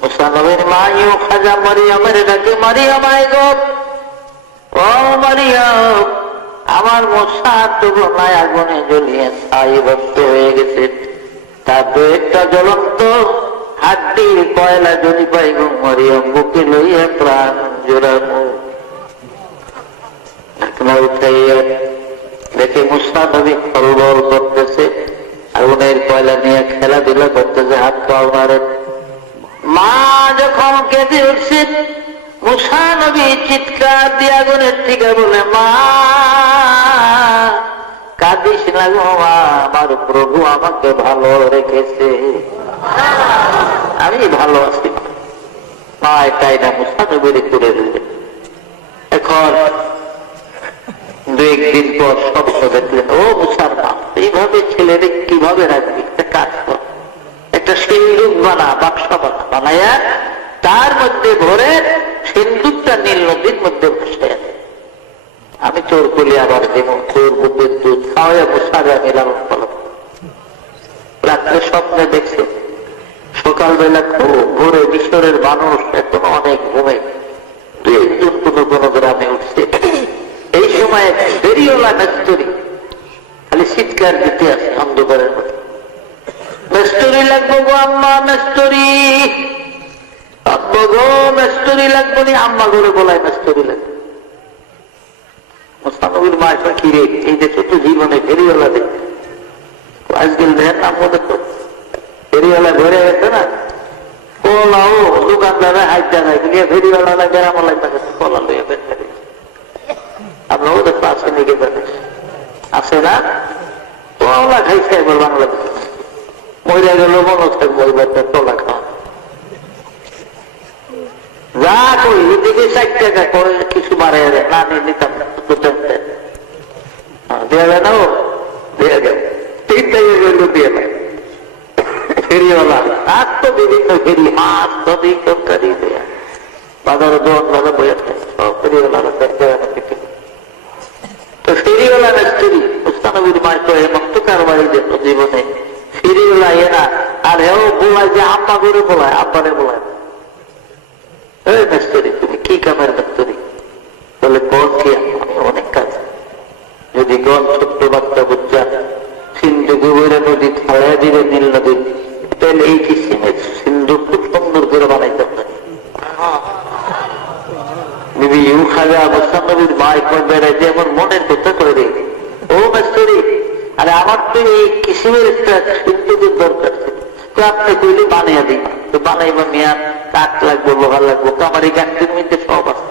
মুসা নবীর মা ইউ খাজা মারিয়ামের ডাকে, মারিয়ামাই গো, ও মারিয়াম, আমার মশা তুলনায় আগুনে জ্বলিয়ে ছাই ভক্ত হয়ে গেছে, তার একটা জ্বলন্ত হাড্ডির কয়লা জ্বলি পাই গো মারিয়াম, বুকে লইয়া প্রাণ জোড়ানো। ঢাকনা উঠাইয়া দেখে মুসা নবী ফলবল করতেছে, আগুনের কয়লা নিয়ে খেলাধুলা করতেছে, হাত পা মারে। মা যখন কেঁদে উঠছে, মুসা নবী চিৎকার দিয়ে আগুনের থেকে বলে, মা কাঁদিস না গো মা, আমার প্রভু আমাকে ভালো রেখেছে, আমি ভালো আছি। মা এটাই না, মুসা নবীর তুলে দিলে। এখন দু একদিন পর স্বপ্ন দেখলেন, ও মুসার মা, এইভাবে ছেলেদের কিভাবে রাখবি? একটা কাজ কর, একটা সিন্দুক বানা, বাক্স বানাইয়া তার মধ্যে ভরে সিন্দুকটা নীল নদীর মধ্যে বসে আছে, আমি তোর কোলে আবার দেব, তোর বুকের দুধ খাওয়াইয়া মুসারে আমি লালন পালন। রাত্রে স্বপ্নে দেখছে, সকালবেলা খুব ভোরে মিশরের মানুষ এখন অনেক ঘুমে, দু একজন কোনো কোনো গ্রামে উঠছে। এই সময় বেরিওলা মেস্তরি খালি চিৎকার দিতে আছে অন্ধকারের মধ্যে, মেস্তরি লাগবো গো আম্মা, মেস্তরি, আব্বা গো মেস্তরি লাগবো নি, আম্মা করে বলায় মেস্তরি লাগবে। মুস্তানবীর মা এসে কিরে, এই দেশে তো জীবনে ফেরিওয়ালা দেখবে, আজকাল দেখেন নাম মনে তো ফেরিওয়ালা ঘরে গেছে না, কলাও দোকানদারে হাইট জানাই দিয়ে ফেরিওয়ালা গ্রামওয়ালা কলা লইয়া বের করে আপনার ওদের পাশে নিয়ে গেছে আছে না, কলা খাইছে একবার বাংলাদেশ মহিলা গেল মনে থাকবো এবার কলা খাওয়া যা কই এদিকে 60 টাকা করে কিছু বাড়ে না নিয়ে নিতাম দেওয়া যায় না, ও দেওয়া যায় 3 টাকা দিয়ে নেয় ফেরিওয়ালা। আর তো বিভিন্ন ফেরি মাছ নদী তরকারি দেয়া বাজারে দোয়ান বাজার বইয়া খায় সব ফেরিওয়ালারা তো ফেরিওয়ালা না স্ত্রী মুস্তানবীর মায় তো মক্তকার বাড়ি যেত জীবনে ফেরিওয়ালা এরা আর এও বলায় যে আম্মা করে বলায়, আব্বারে বলায়, এই মেস্তরি তুমি কি কামের মেস্তরি? বলে কোন কি? আমি অনেক কাজ, যদি কোন ছোট্ট বাচ্চা বুচ্চা সিন্ধু গোবরে নদী ছাড়া দিবে নীল নদী, তাহলে এই কিসিমের সিন্ধু খুব সুন্দর করে বানাইতে পারে। বিবি ইউ খাজা মুস্তানবীর মায় কোন বেড়াইতে আমার মনের কথা করে রে, ও মেস্তরি, আরে আমার তো এই কিসিমের একটা সিন্ধুকের দরকার ছিল, তো আপনি কইলে বানিয়ে দিই, তো বানাইব মিয়া, কাঠ লাগবো, লোহা লাগবো, কামারি গাছের মধ্যে সব আছে,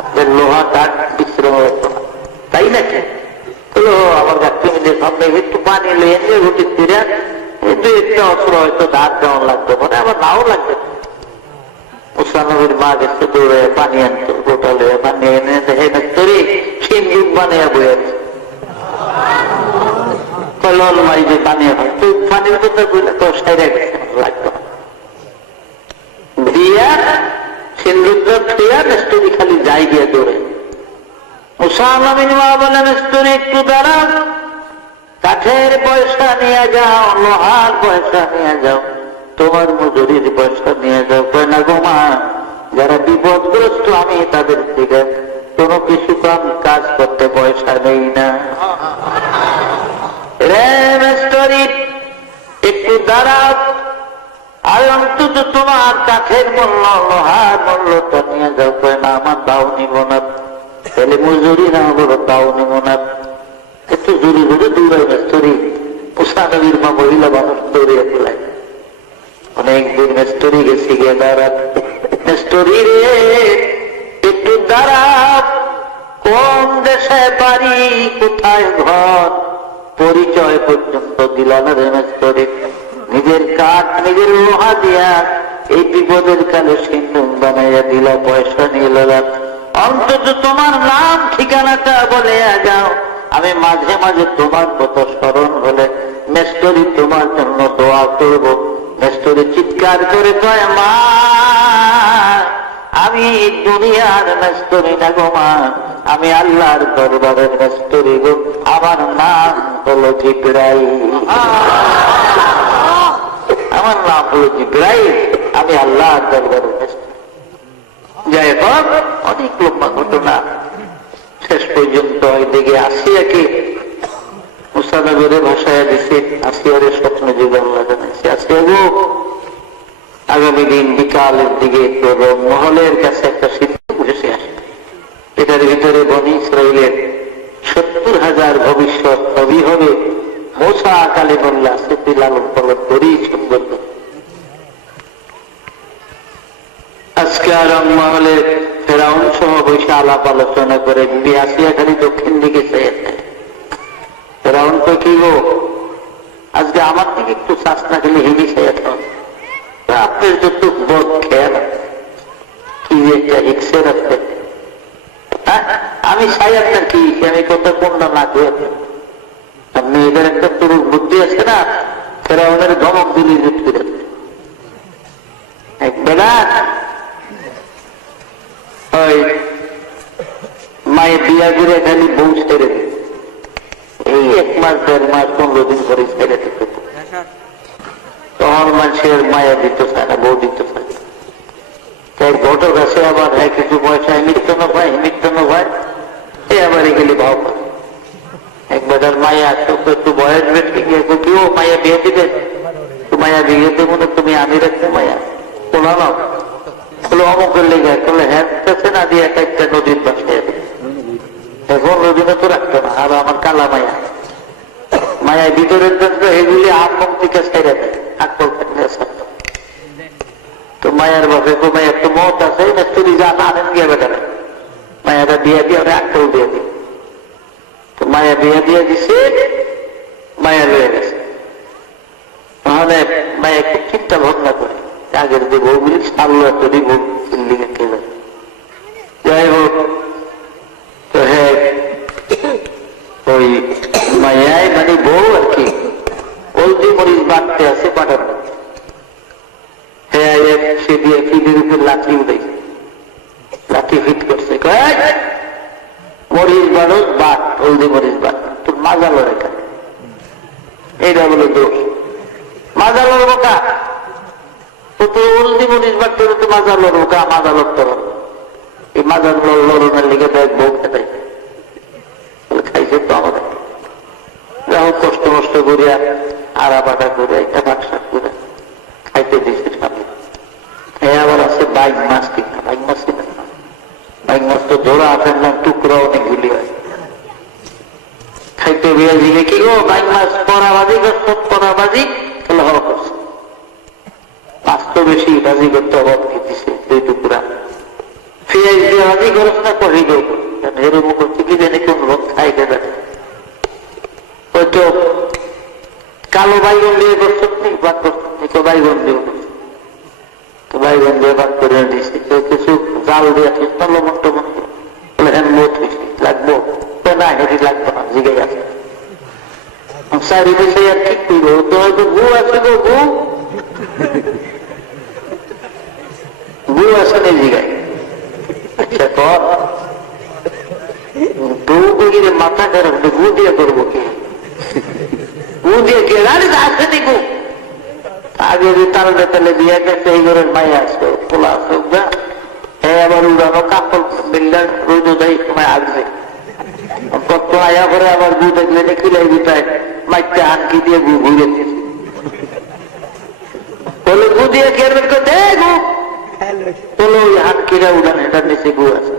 আপনার লোহা কাঠ বিশ্রাম হতো না, তাই নাকি? আমার গাছের মধ্যে সব নেই, একটু পানি লইয়ে নিয়ে রুটি ফিরে কিন্তু একটা অস্ত্র হয়তো ধার দেওয়া লাগতো, মানে আবার নাও লাগবে। মুস্তানবীর মা গেছে দৌড়ে পানি আনতো, গোটা লইয়া পানি এনে দেখে মেস্তরি সিন্দুক বানিয়ে বইয়াছে, কলল মারি যে পানি তুই পানির কথা বললে তো সাইরে গেছে লাগতো দিয়া সিন্দুকটা খেয়া মেস্তরি খালি যাই গিয়ে দৌড়ে। মুসা নবীর মা বলে, মেস্তরি একটু দাঁড়া, কাঠের পয়সা নিয়ে যাও, লোহার পয়সা নিয়ে যাও, তোমার মজুরির পয়সা নিয়ে যাও। কয় না গো মা, যারা বিপদগ্রস্ত আমি তাদের থেকে কোনো কিছু কাজ করতে পয়সা নেই না। চাউলটা নিয়ে যাও, কয় না আমার তাও নিব না, তাহলে মজুরি না হলো তাও নিব না। একটু জোরে জোরে দৌড়াই মেস্তরি, পোষানবীর মা মহিলা মানুষ দৌড়িয়ে ফেলায়। অনেকদিন মেস্তরি গেছি গিয়ে দাঁড়াত, মেস্তরি রে একটু দাঁড়াত, কোন দেশে বাড়ি কোথায় ঘর পরিচয় পর্যন্ত দিলা না রে মেস্তরি। নিজের কাঠ নিজের লোহা দিয়া এই বিপদের কালে সিন্ধু বানাইয়া দিলা, পয়সা নিয়ে লাম। অন্তত তোমার নাম ঠিকানাটা বলে যাও, আমি মাঝে মাঝে তোমার কথা স্মরণ হলে মেস্তরি তোমার জন্য দোয়া করব। মেস্তরি চিৎকার করে কয়, মা আমি দুনিয়ার মেস্তরি না গো মা, আমি আল্লাহর দরবারের মেস্তরি গো, আমার নাম হলো জিবরাইল। আমার নাম হলো জিবরাইল, আমি আল্লাহর দরবারের মেস্তরি। যাই হোক, অনেক লম্বা ঘটনা। শেষ পর্যন্ত এদিকে আসিয়াকে মুসানবীরে ভাষায় দিছে, আসিয়ারে স্বপ্ন যুগে আল্লাহ জানাইছে, আসিয়া গো আগামী দিন বিকালের দিকে তোর মহলের কাছে একটা সিদ্ধ ভেসে আসে, এটার ভিতরে বনী ইসরাইলের 70,000 ভবিষ্যৎ নবী হবে। মূসা কালিমুল্লাহ আছে, তুই লালন পালন করি সুন্দর। আজকে আরব মহলে ফেরাউন সহ বসে আলাপ আলোচনা করে বিবি আসিয়া খালি দক্ষিণ দিকে চেয়েছে। ফেরাউন তো কি গো, আজকে আমার দিকে একটু শ্বাস না খেলে হিলি চেয়ে আপনার যত বোধ খেয়াল কি যে একটা হিক্সে রাখতে, আমি চাই আপনার কি আমি কথা কোনটা না খেয়ে আপনি এদের একটা তুরুক বুদ্ধি আছে না, ফেরাউনের ধমক দিলি যুক্তি রাখতে একবার ওই মায়ের বিয়া করে খালি বউ ছেড়ে দিত, এই 1 মাস 1.5 মাস 15 দিন করে ছেড়ে দিত। তখন মানুষের মায়া দিত চায় না, বউ দিত চায় না। তাই ঘটক আছে আবার কিছু পয়সা মিত্তন পায়, মিত্তন পায়, এই আবার এগুলি ভাব করে। একবার মায়া একটু বয়স বেশি গিয়েছে, কেউ মায়া বিয়ে দিবে, তো মায়া বিয়ে দেবো না, তুমি আমি রাখবো মায়া বলা না বলে অমুকের লেগে বলে হ্যাঁ না দিয়ে একটা নদীর পাশে এখন নদীনে তো রাখতো না। আর আমার কালা মায়া, মায়া ভিতরের জন্য এগুলি আপন থেকে ছেড়ে দেয়, আকল থাকলে তো মায়ের বাপে তো মায়ের তো মত আছে, তুই যা না আনেন গিয়ে বেটারে মায়াটা দিয়ে দিয়ে ওরা আকল দিয়ে দিই। তো মায়া বিয়ে দিয়ে দিছে, মায়া লয়ে গেছে। তাহলে মায়া খুব চিন্তা ভাবনা করে আগের যে বউগুলি সারলো একটা বউ দিল্লিকে খেলে। যাই হোক, তো হ্যাঁ ওই মায়ায় মানে বউ আর কি হলদি মরিচ বাড়তে আছে পাঠানো, হ্যাঁ সে দিয়ে ফিদের উপর লাঠি উঠেছে, লাঠি ফিট করছে, মরিচ বাড়স বাট, হলদি মরিচ বাট, তোর মাজালো রেখা, এইটা বলে দোষ। মাজালো বোকা, তো হলদি মরিচ বাটতে তো মাজালো বোকা, মাজালো তোর এই মাজার লড়নের লিগে দেখ বউ খেতে খাইছে তো আমাদের। যাই হোক, কষ্ট মষ্ট করিয়া আড়া বাটা করে একটা বাক্সা করে খাইতে দিচ্ছে স্বামী। হ্যাঁ আবার আছে বাইক মাছ কিনা, বাইক মাছ কিনা, বাইক মাছ তো জোড়া আপনার নাম টুকরা অনেকগুলি হয়। খাইতে বিয়ে দিকে কি গো বাইক মাছ পরাবাজি করছো, পরাবাজি তাহলে হওয়া করছে, মাছ তো বেশি বাজি করতে অভাব দিচ্ছে 2 টুকরা। পেঁয়াজ দিয়ে বাজি করছ না করি গো, এরকম করছে কি জানি কোন রোগ খাইতে দেয়। হয়তো কালো বাইগন দিয়ে করছো, ভাগ করছো বাইগন দিয়ে করছো, তো বাইগন দিয়ে ভাগ করে দিয়েছি। কেউ কিছু জাল দিয়ে লবণ টবণ বলে হ্যাঁ মত হয়েছে লাগবো না, হেঁটে লাগবো না, জিগে আছে চারি বসে আর ঠিক করবো। তো হয়তো গু আছে গো, গু আছে না জিগায়। আচ্ছা কর বউ বগিরে মাথা খারাপ, গু দিয়ে করবো কি, গু দিয়ে কে আসে নি গু আগে তাল বেতালে দিয়ে গেছে, এই ঘরের মাইয়া আছে পোলা আছে, হ্যাঁ আবার উড়ানো কাপড় বিল্ডার রোদ দেয় সময় আসবে কত আয়া করে আবার গু দেখলে খিলাই দিতায় মাইতে হানকি দিয়ে গু ঘুরে বলে গু দিয়ে খেয়ে দে গু বলো ওই হানকি সাক্ষীরা উড়ান, এটার নিচে গু আছে,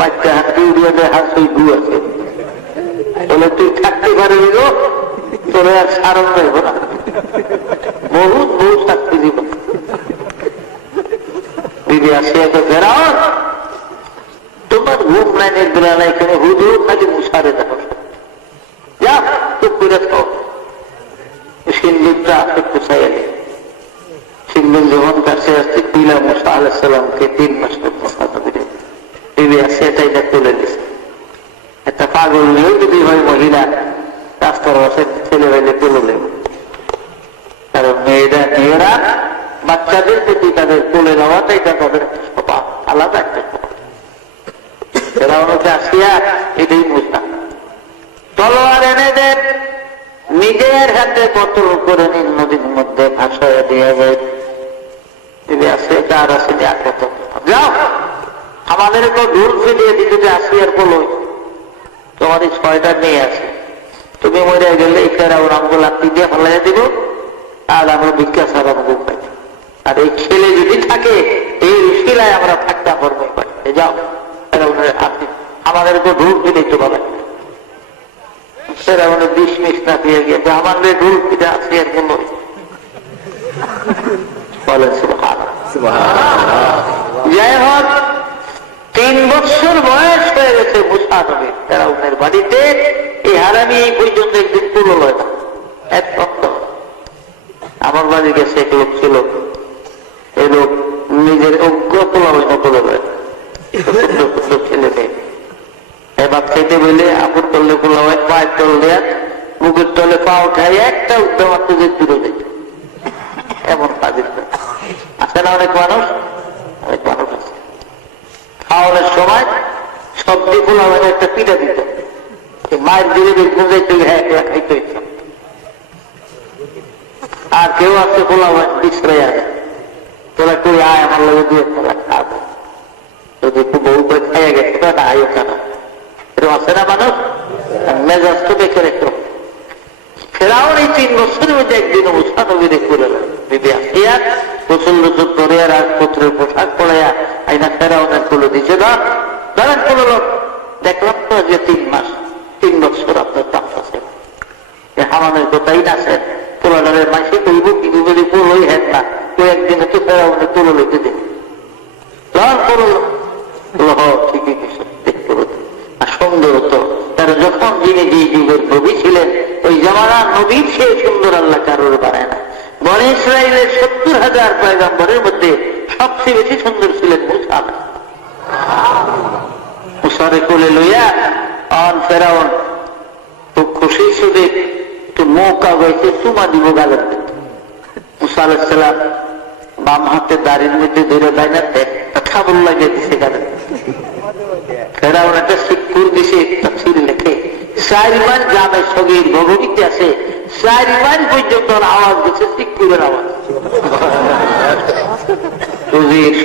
বাচ্চা হাতি উড়িয়ে দেয়, হাত ওই গু আছে, বলে তুই থাকতে পারবি গো, তোর আর সারণ রইব না, বহুত বহু শাস্তি দিব। বিবি আসিয়া তো ফেরাও, তোমার ঘুম নাই, নির্বেলা নাই, কেন হুদু খালি মুসারে দেখো, যা চুপ করে থাও। সিন্দুকটা আসে পোষাই এলে, সিন্দুক যখন কাছে আসছে পিলা মুসা আলাইসালামকে 3 মাস বিবি আসে এটাই তুলে দিচ্ছে। একটা পাগল নিয়েও যদি হয় মহিলা রাস্তার পাশে ছেলে হইলে তুলে নেব, কারণ মেয়েরা বাচ্চাদের প্রতি তাদের তুলে নেওয়াটাই তাদের একটা স্বভাব, আলাদা একটা স্বভাব। এরা অনেকে আসিয়া এটাই মুসা তলোয়ার এনে দেন, নিজের হাতে বোতল করে নিন, নদীর মধ্যে ভাসায় দিয়ে যায়। আসে কার আসে যাও, আমাদের কেউ ঢুল ফিরিয়ে দিতে যে আসিয়ার বলো তোমার এই 6টা মেয়ে আছে, তুমি মরে গেলে এই ফেরাউন আমগুলো আপনি দিয়ে ফেলাই দিব, আর আমরা ভিক্ষা ছাড়া মুখ পাই। আর এই ছেলে যদি থাকে এই শিলায় আমরা থাকতে পারবো, যাও ফেরাউনের আপনি আমাদের কেউ ঢুল ফিরে তো বলেন। ফেরাউনের 20 মিনিট না দিয়ে গিয়ে আমাদের ঢুল ফিরে আসিয়ার বলো বলেন সুবহানাল্লাহ। যাই হোক, 3 বছর বয়স হয়ে গেছে মুসা নবীর ফেরাউনের বাড়িতে। এই হারামি এই পর্যন্ত একদিন পুরো লয় না, এক সপ্তাহ। আমার বাড়ি গেছে এক লোক ছিল, এই লোক নিজের অজ্ঞ পোলাবের মতো লয়, ছেলে মেয়ে এবার খেতে বলে আপুর তলে পোলাও, পায়ের তল দেয়া, মুখের তলে পাও খাই, একটা উদ্যম যে দূরে যেত, এমন কাজের আছে না অনেক মানুষ, অনেক মানুষ আছে। খাওয়ানোর সময় সবজি পোলাও একটা পিঠা দিত, মায়ের দিলে বুঝাইতে একলা খাইতে ইচ্ছা। আর কেউ আছে পোলাও বিশ্রয় আছে, তোরা তুই আয় আমার লগে দিয়ে তোরা খাবো, যদি একটু বউ করে খাইয়া গেছে না আয়ো কেন, এরকম আছে না মানুষ, মেজাজ তো দেখে রেখো। ফেরাউন এই 3 বছরের মধ্যে একদিন মুসা নবীরে করে বিবি আসিয়া গোসল গোসল করে রাজপুত্রের পোশাক পড়াইয়া আইনা ফেরাউনের কুলো দিচ্ছে, ধরেন কুলো লোক দেখলাম তো যে 3 মাস 3 বছর আপনার দাম আছে, হামানের কোথায় নাচেন পোলাডারের মাসে কইব কিন্তু যদি পুরোই হেন না, ওই একদিনে তো ফেরাউনের তুলো লইতে দিন ঠিকই দেখতে হতো। আর সুন্দর হতো, তারা যখন যিনি যে যুগের নবী ছিলেন ওই জামানার নবীর সে সুন্দর আল্লাহ কারোর বানায় না। বনি ইসরাইলের 70,000 পয়গম্বরের মধ্যে সবচেয়ে বেশি সুন্দর ছিলেন মুসা। মুসারে কোলে লইয়া অন ফেরাউন খুব খুশি শুধু একটু মৌকা হয়েছে চুমা দিব গালের মধ্যে। মুসা আলাইহিস সালাম বাম হাতে দাড়ির মধ্যে ধরে বাইনাতে খাবল লাগিয়ে দিছে গালের। ফেরাউন একটা শিক্ষুর দিছে, একটা ছির লেখে 4 মাইল গ্রামের সগীর ভগবীতে আছে, 4 মাইল পর্যন্ত আওয়াজ দিচ্ছে শিক্ষুরের আওয়াজ।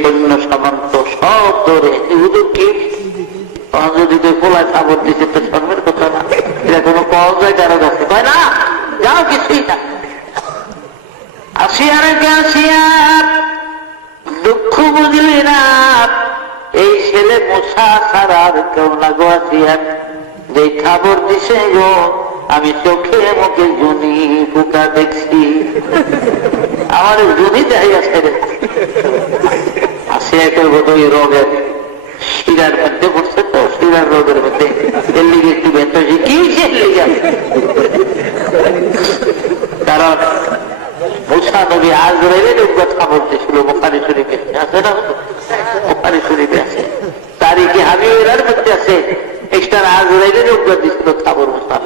সৈন্য সামন্ত সব ধরে কি যদি পোলায় খাবার দিচ্ছে তো শর্মের কথা না, এটা কোনো পাওয়া যায় কারো কাছে কয় না, যাও কিছুই না। আসিয়ার আসিয়া দুঃখ বুঝলি না, এই ছেলে মুসা ছাড়া আর কেউ না গো। আসিয়া যে খবর দিছে গো, আমি চোখে মুখে জুনি ফুকা দেখছি, আমার জুনি দেখাই আসে রে। আসিয়া কেউ বোধ ওই রোগের শিরার মধ্যে পড়ছে, তো শিরার রোগের মধ্যে এর লিগে একটু ব্যথা হয়েছে, কি সে লেগে কারণ মুসা নবী আজরাইলের খবর দিয়েছিল বুখারী শরীফে আছে না, বুখারী শরীফে আছে, তারিখে হাবিবের মধ্যে আছে একটা আজরাইলের অজ্ঞতা দিয়েছিল খবর মুসা।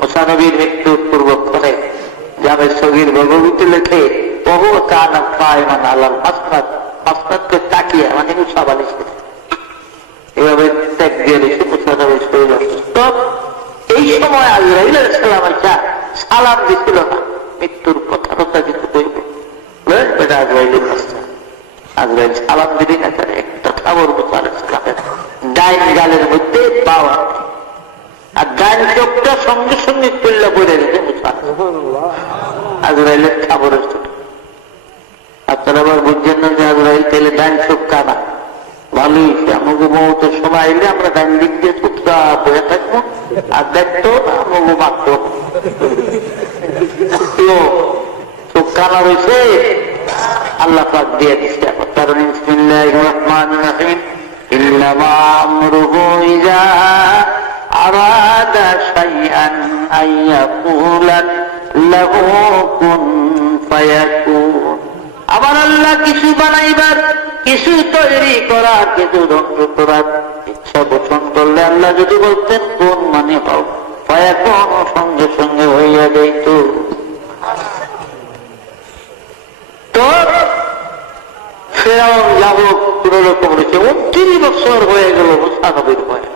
মুসা নবীর মৃত্যুর পূর্বক্ষণে জামের সগীর ভগবতী লেখে বহু কানা কায়মান আলাল মাসনাদ, মাসনাদকে তাকিয়ে মানে মুসা বালিশ এভাবে ত্যাগ দিয়ে রেখে মুসা নবীর শরীর অসুস্থ। এই সময় আজরাইল আলাইহিস সালাম আইসা সালাম দিছিল না, মৃত্যুর কথা কিন্তু বলব এটা আজরাইলের রাস্তা। আজরাইল সালাম দিলি না, তার একটা খবর মুসা আলাইহিস সালামের ডাইন গালের মধ্যে পাওয়া, আর ডাইন চোখটা সঙ্গে সঙ্গে খুললা পড়ে গেছে মুসা। আজরাইলের খবরের ছোট। আর আপনারা আবার বুঝছেন না যে আজরাইল তাহলে ডান চোখ কানা, ভালোই হয়েছে। আমাকে মৌতের সময় এলে আমরা ডান দিক দিয়ে চুপচাপ বসে থাকবো, আর দেখতো না আমাকে মারতো। চোখ কানা রয়েছে, আল্লাহ পাক দিয়ে দিচ্ছে। কারণ বিসমিল্লাহির রহমানির রহিম, ইন্নামা আমরুহু ইযা আরাদা শাইআন আইয়াকুলা লাহু কুন ফায়াকুন। আবার আল্লাহ কিছু বানাইবার, কিছু তৈরি করার, কিছু ধ্বংস করার ইচ্ছা পোষণ করলে আল্লাহ যদি বলতেন কোন মানে হও, ফায়াকুন সঙ্গে সঙ্গে হইয়া যাইত। তো ফেরাউন যাবক কোনরকম রয়েছে, 29 বছর হয়ে গেল মুসা নবীর ভয়ে।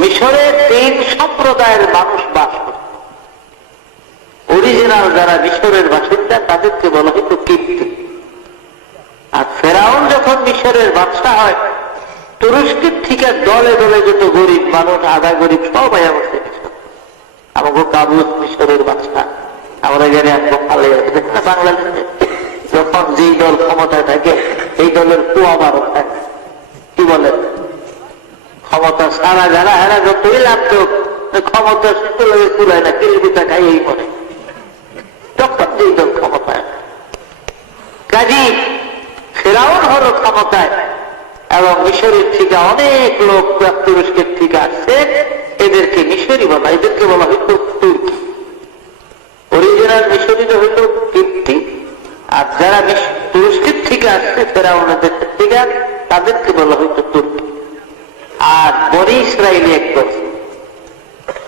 মিশরে 3 সম্প্রদায়ের মানুষ বাস করত। অরিজিনাল যারা মিশরের বাসিন্দা তাদেরকে বলা হইত কিপ্তি। আর ফেরাউন যখন মিশরের বাদশা হয়, তুরস্কের থেকে দলে দলে যত গরিব মানুষ, আধা গরিব সব আয়া বসে মিশর। আমাকে কাবুস মিশরের বাদশা, আমরা জানি একদম ভালো আছে না। বাংলাদেশে যখন যেই দল ক্ষমতায় থাকে এই দলের কুয়াবারও থাকে, কি বলে ক্ষমতা সারা যারা হেরা যতই লাগতো ক্ষমতা তুলায় না, কিলবিটা খাই এই মনে, তখন যেই দল ক্ষমতায়। কাজী ফেরাউন হলো ক্ষমতায়, এবং মিশরের থেকে অনেক লোক তুরস্কের থেকে আসছে, এদেরকে মিশরি বলা, এদেরকে বলা হইত তুর্কি। অরিজিনাল মিশরীরা হইত কিপ্তি, আর যারা তুরস্কের থেকে আসছে ফেরাউনের দেশের থেকে, তাদেরকে বলা হইত তুর্কি। আর বনি ইসরায়েলি একদল,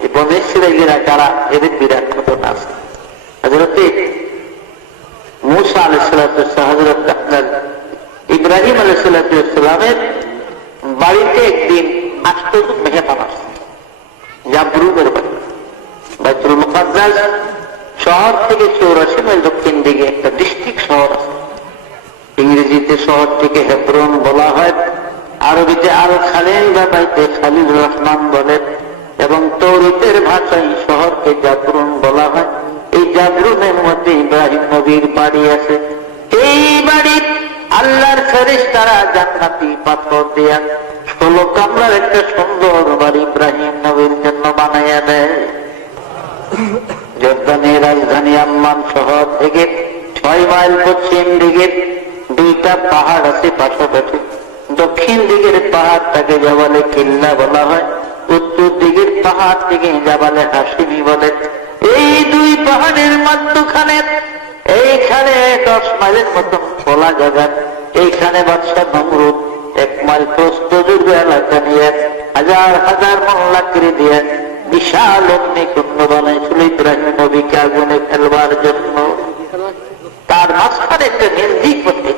এই বনি ইসরায়েলিরা যারা, এদের বিরাট ঘটনা আছে। হযরতে মূসা আলাইহিস সালাম, হযরত আপনার ইব্রাহিম আলাইহিস সালামের বাড়িতে একদিন 8 জন মেহমান আসছে, জাবরুনের বাড়ি। বাইতুল মুকাদ্দাস শহর থেকে 84 মাইল দক্ষিণ দিকে একটা ডিস্ট্রিক্ট শহর আছে। ইংরেজিতে শহরটিকে হেব্রন বলা হয়, আরবিতে আল খালিল বা বাইতে খালিল রহমান বলে, এবং তৌরাতের ভাষায় শহরকে জাবরুন বলা হয়। এই জাবরুনের মধ্যে ইব্রাহিম নবীর বাড়ি আছে। এই বাড়ি আল্লাহর ফেরেশতারা জান্নাতি পাথর দিয়া 16 কামরার একটা সুন্দর বাড়ি ইব্রাহিম নবীর জন্য বানাইয়া দেয়। জর্দানের রাজধানী আম্মান শহর থেকে 6 মাইল পশ্চিম দিকে 2টা পাহাড় আছে পাশাপাশি। দক্ষিণ দিকের পাহাড়টাকে জাবালে কিল্লা বলা হয়, উত্তর দিকের পাহাড় থেকে জাবালে হাসিমি বলে। এই 2 পাহাড়ের মধ্যখানে এইখানে 10 মাইলের মতন খোলা জায়গা, এইখানে বাদশা নমরুদ 1 মাইল প্রস্থ জুড়ে এলাকা নিয়ে 1000 মন লাকড়ি দিয়ে বিশাল অগ্নিকুণ্ড বানাইছিল ইব্রাহিম নবীকে আগুনে ফেলবার জন্য। তার মাঝখানে একটা মিউজিক হচ্ছে,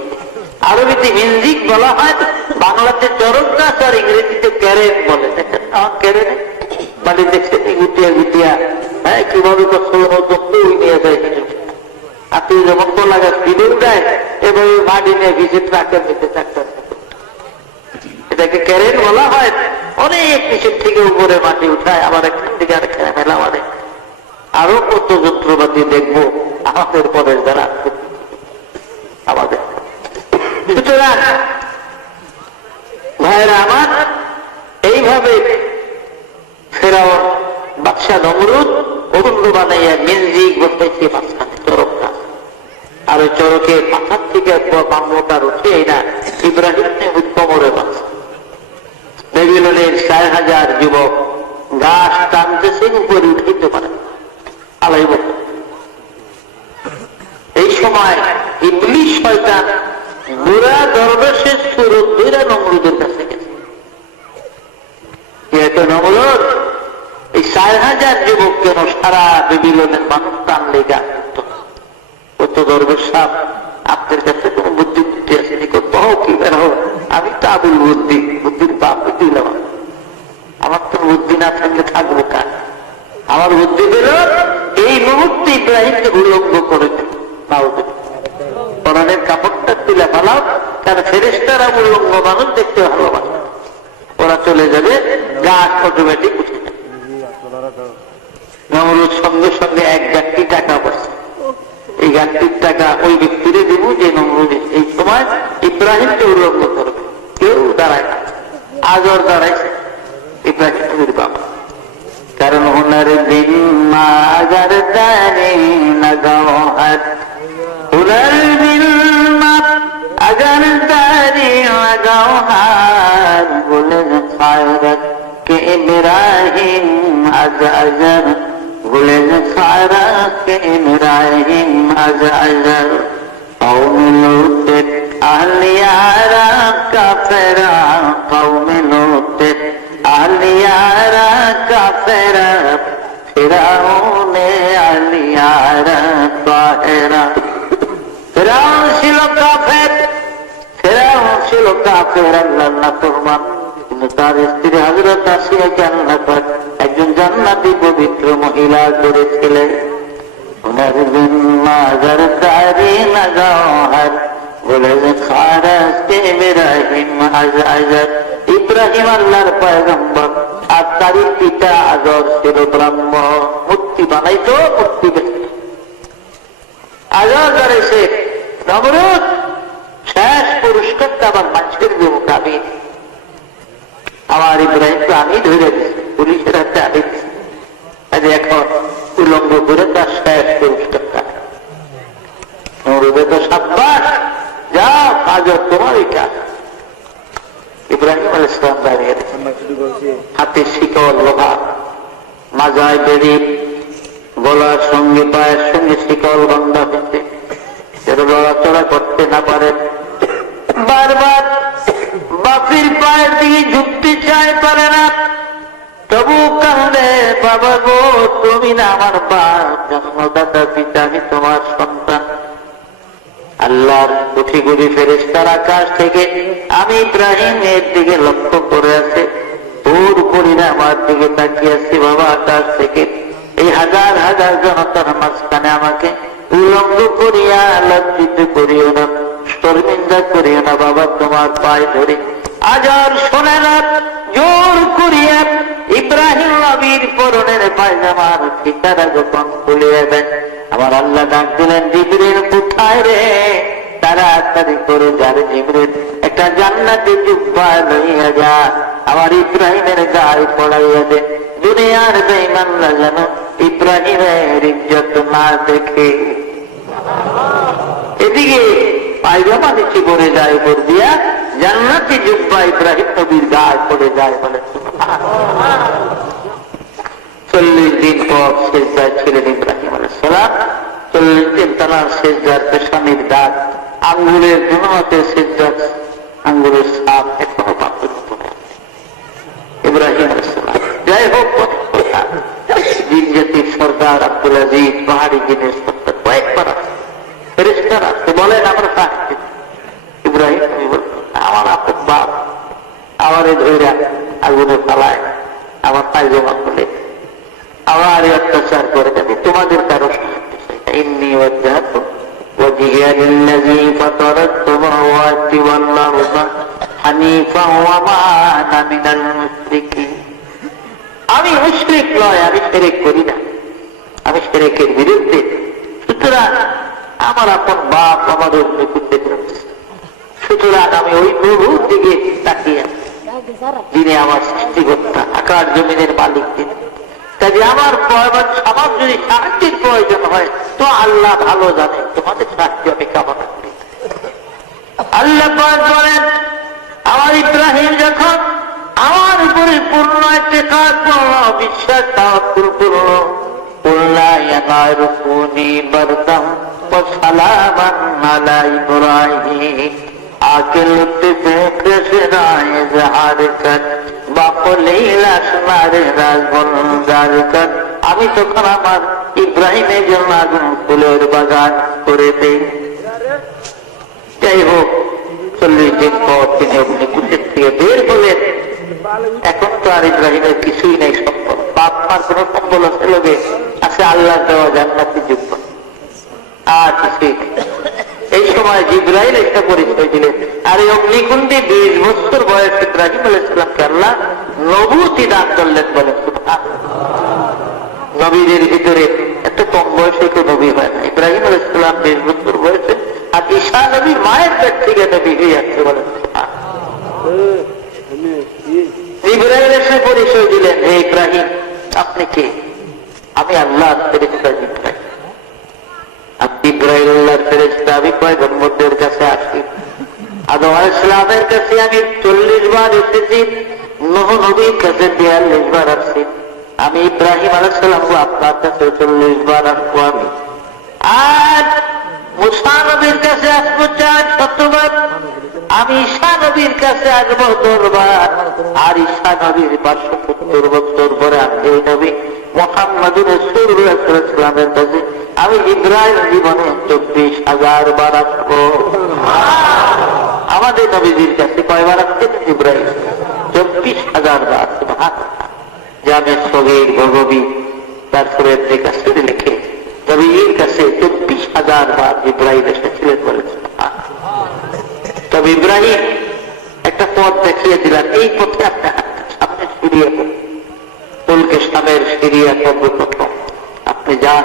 আরবিতে মিউজিক বলা হয়, বাংলাতে চরক গাছ আর ইংরেজিতে ক্যারেন বলে। দেখেন আমার ক্যারেনে মানে দেখছেন গুটিয়া গুটিয়া, হ্যাঁ কিভাবে নিয়ে যায়। আপনি যখন কলা গাছ ভিড়ে উঠায় এভাবে মাটি নিয়ে ভিজে ট্রাকের মধ্যে চাকটা, এটাকে ক্যারেন বলা হয়। অনেক নিচের থেকে উপরে মাটি উঠায়, আবার একখান থেকে আরেকখানে মেলা মানে। আরো কত যন্ত্রপাতি দেখবো আমাদের পরের যারা আমাদের। সুতরাং ভাইরা আমার, এইভাবে ফেরাউন বাদশা নমরুদ অরুণ্য বানাইয়া মিউজিক বসাইছে মাঝখানে চরকটা। আর ওই চরকের মাথার থেকে বাংলোটার উঠে না ইব্রাহিম কোমরে বাঁধ। বেবিলনের 4000 যুবক গাছ টানতেছে, উপরে উঠাইতে পারে আলাই বছর। এই সময় ইবলিস শয়তান বুড়া দরবেশের সুরত ধরে নমরুদের কাছে গেছে। নমরুদ এই 4000 যুবক কেন সারা বেবিলনের মানুষ টানলে গাছ কত দরবেশ সাহ, আপনার কাছে কোন বুদ্ধি বুদ্ধি আছে? কহ কি বের হোক, আমি তো আবুল বুদ্ধি, বুদ্ধির বাপ দিলাম। আমার তো বুদ্ধি না থাকলে থাকবো কার? আমার বুদ্ধি পেল এই মুহূর্তে ইব্রাহিমকে উলঙ্গ করে দিল। কোরআনের কাপড়টা তুলে ফেলাও, কারণ ফেরেশতারা উলঙ্গ মানুষ দেখতে ভালোবাসে। ওরা চলে যাবে, গাছ অটোমেটিক উঠে যাবে। নমরুদ সঙ্গে সঙ্গে 1 ব্যক্তি টাকা পয়সা এই গাছটির টাকা ওই ব্যক্তিরে দেবো যে নমরুদ এই সময় ইব্রাহিমকে উল্লঙ্ঘ করবে। কেউ দাঁড়ায় না, আজর দাঁড়াইছে ইব্রাহিম নবীর বাবা। কারণ হুনার দিন মাগার দানি লাগাও হাত, হুনার দিন अगर तारी लगाओ हार गुल खायरत के इब्राहिम अज अजर गुल खायरत के इब्राहिम अज अजर कौम लूत अहलियारा काफिरा कौम लूत अहलियारा काफिरा फिरौन अहलियारा ताहिरा। ফিরআউন ছিল কাফের, ফিরআউন ছিল কাফের, আল্লাহর নাফরমান। কিন্তু তার স্ত্রী হযরত আসিয়াকে আল্লাহ পাক একজন জান্নাতি পবিত্র মহিলা করেছিলেন। উনার মাজার তারি লাগাও হার বলে খারাস কে ইব্রাহিম আজ আজার। ইব্রাহিম আল্লাহর পয়গম্বর, আর তার পিতা আজর ছিল ব্রাহ্মণ। মূর্তি বানাইতো, মূর্তি বেচত। আজর করেছে নমরুদ শেষ পুরস্কারটা আবার মানুষের যে মোতাবিক আমার ইব্রাহিমকে আমি ধরে দিচ্ছি, পুলিশের হাতে আমি দিচ্ছি। এখন উলঙ্গ করে তার শেষ পুরস্কারটা নমরুদে তো সাব্বাস, যাও আজর তোমারই কাজ। ইব্রাহিম আলাইহিস সালাম দাঁড়িয়ে হাতে শিকল লোহা, মাজায় বেড়ি, গলার সঙ্গে পায়ের সঙ্গে শিকল বান্ধা হয়েছে, লড়াচড়া করতে না পারে। বারবার বাপির পায়ের দিকে ঝুঁকতে চায়, পারে না, তবু কান্দে, বাবা গো তুমি না আমার বাপ, জন্মদাতা পিতা, আমি তোমার সন্তান। আল্লাহর কোটি কোটি ফেরেশতার আকাশ থেকে আমি ইব্রাহিমের দিকে লক্ষ্য করে আছে, তোর পরিণাম আমার দিকে তাকিয়ে আছি। বাবা আকাশ থেকে এই হাজার হাজার জনতার মাঝখানে আমাকে উলঙ্গ করিয়া লজ্জিত করিও না, শর্মিন্দা করিও না বাবা, তোমার পায়ে ধরে। আজর শোনে না, জোর করিয়া ইব্রাহিম নবীর পরনের পায়জামার ফিতারা যখন খুলিয়ে দেয়, আমার আল্লাহ ডাক দিলেন, জিবরিল কোথায় রে? তাড়াতাড়ি করে যারে জিবরিল একটা জান্নাতি জুব্বা লইয়া যা, আমার ইব্রাহিমের গায়ে পড়াইয়া দে। দুনিয়ার বেঈমানরা যেন ইব্রাহিমের ইজ্জত না দেখে। এদিকে পায়জামা নিচে পড়ে যায়, উপর দিয়া জান্নাতি জুব্বা ইব্রাহিম নবীর গায়ে পড়ে যায়। বলে 40 দিন পর সেজদায় ছিলেন ইব্রাহিম আলাইহিস সালাম। 40 দিন তার সেজদার পেশানির দাগ, আঙ্গুলের গুণমতে সেজদার আঙ্গুলের ছাপ এখনো পাথর ইব্রাহিম আলাইহিস সালাম। যাই হোক, জিন জাতির সর্দার আব্দুল আজিজ, পাহাড়ি জিনের সর্দার কয়েকবার ফেরেশতারা বলেন, আমরা সাক্ষী। ইব্রাহিম আমার আপন বাপ আমারে ধরে আগুনে ফালায়, আমার পায়জামা খুলে আবার অত্যাচার করে দেবে, তোমাদের কারো ইন্নী ওয়াজহাতু ওয়াজহিয়া লিল্লাযী ফাতারাস সামাওয়াতি ওয়াল আরদা হানিফান ওয়া মা আনা মিনাল মুশরিকিন। আমি মুশরিক নয়, আমি শিরক করি না, আমি শিরকের বিরুদ্ধে। সুতরাং আমার আপন বাপ আমাদের নিকুঞ্জে রয়েছে, সুতরাং আমি ওই প্রভুর দিকে তাকিয়ে, যিনি আমার সৃষ্টিকর্তা, আকাশ জমিনের মালিক তিনি। কাজে আমার আমার যদি সাহায্যের প্রয়োজন হয় তো আল্লাহ ভালো জানে, তোমাদের সাহায্য আমি কামনা করি। আল্লাহ বলেন, আমার ইব্রাহিম যখন আমার উপরে পূর্ণ ইতিকাদ করল, বিশ্বাস তাওয়াক্কুল করল, কুল্লা ইয়ানারুকুনি বারদাম ওয়া সালামান আলা ইব্রাহিম, আকে লুটতে কৃষ্ণা ইজহার কর বাকলিল আসমার রাজবন্দার কর। আমি তখন আমার ইব্রাহিমের জন্য আগুন ফুলের বাগান করে দেই। যাই হোক, 40 দিন পর তিনি অগ্নিকুণ্ডের থেকে বের হলেন। এখন তো আর ইব্রাহিমের কিছুই নেই সম্বল, বাপ মার কোন সম্বল আছে লোকে আছে আল্লাহ দেওয়া জান্নাতি যুগ, আর কিছুই নেই। এই সময় জিবরাইল একটা পরিচয় দিলেন, আর এই অগ্নিকুণ্ডে 20 বছর বয়স ইব্রাহিম আলাইহিস সালামকে আল্লাহ নবুয়তি দান করলেন। বলেন সুবহানাল্লাহ। নবীদের ভিতরে এত কম বয়সে কেউ নবী হয় না। ইব্রাহিম আলাইহিস সালাম 20 বছর বয়সে, আর ঈসা নবী মায়ের পেট থেকে নবী হয়ে যাচ্ছে বলেন। ইব্রাহিম এসে পরিচয় দিলেন, হে ইব্রাহিম আপনি কে? আমি আল্লাহর ফেরেশতা ইব্রাহিম। আপনি ইব্রাহিম আল্লাহর ফেরেশতা, আমি পয়গম্বরদের কাছে আসি। আদম আলাইহিস সালামের কাছে আমি 40 বার এসেছি, নূহ নবীর কাছে 42 বার আসছি। আমি ইব্রাহিম আলাইহিস সালাম আপনার কাছে 40 বার আসবো আমি। আর মুসা নবীর কাছে আসবো 400 বার। আমি ঈসা নবীর কাছে আসবো 10 বার। আর ঈসা নবীর 570 বছর পরে আমি নবী মুহাম্মদুর রাসূলুল্লাহ সাল্লাল্লাহু আলাইহি ওয়াসাল্লামের কাছে আমি ইব্রাহিম জীবনে 24,000 বার আসবো। আমাদের নবীজির কাছে কয়বার আসছেন ইব্রাহিম? 24,000 বার। সুবহানাল্লাহ। জামে সগীর ভগবী তারপরে কাছে লিখে নবীর কাছে 24,000 বার ইব্রাহিম এসেছিলেন বলেন। তবে ইব্রাহিম একটা পথ দেখিয়ে দিলেন, এই পথে আপনি সামনে ফিরিয়ে তুলকে সামের সিরিয়া সর্বপ্রথম আপনি যান।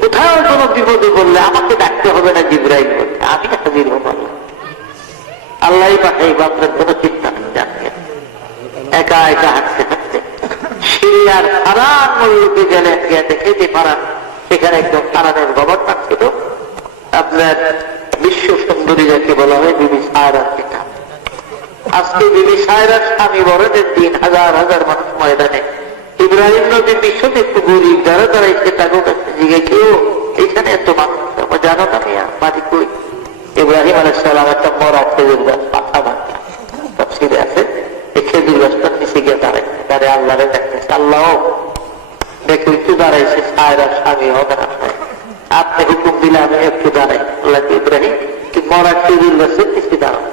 কোথাও কোনো বিপদে বললে আমাকে ডাকতে হবে না, জিবরাইল বলছে আমি হাজির হব। আল্লাহ পাঠাইব, আপনার কোনো চিন্তা নেই। জানবেন একা একা হাঁটতে হাঁটতে সিরিয়ার ফারান মল্লিকে গেলেন, গিয়ে দেখে যে ফারান, সেখানে একদম ফারানের গভর্নর ছিল আপনার বিশ্ব সুন্দরী যাকে বলা হয় বিবি সায়রার পিতা। আজকে বিবি সায়রার স্বামী বরণের দিন হাজার হাজার মানুষ ময়দানে। ইব্রাহিম নবী বিশ্বতে একটু গরিব, যারা দাঁড়াইছে তাকে কাছে জিজ্ঞে কেউ এখানে এত মানুষ জানো না মিয়া বাড়ি কই? ইব্রাহিম আলাইহিস সালাম একটা মরা খেজুর গাছ মাথা ভাঙা তফসিরে আছে, এই খেজুর গাছটার নিচে গিয়ে দাঁড়াইছে, দাঁড়িয়ে আল্লাহরে দেখতেছে। আল্লাহ দেখো একটু দাঁড়াইছে, সায়রার স্বামী হবে না, আপনি হুকুম দিলে আমি একটু দাঁড়াই। আল্লাহ ইব্রাহিম কি মরা খেজুর গাছের নিচে দাঁড়াও।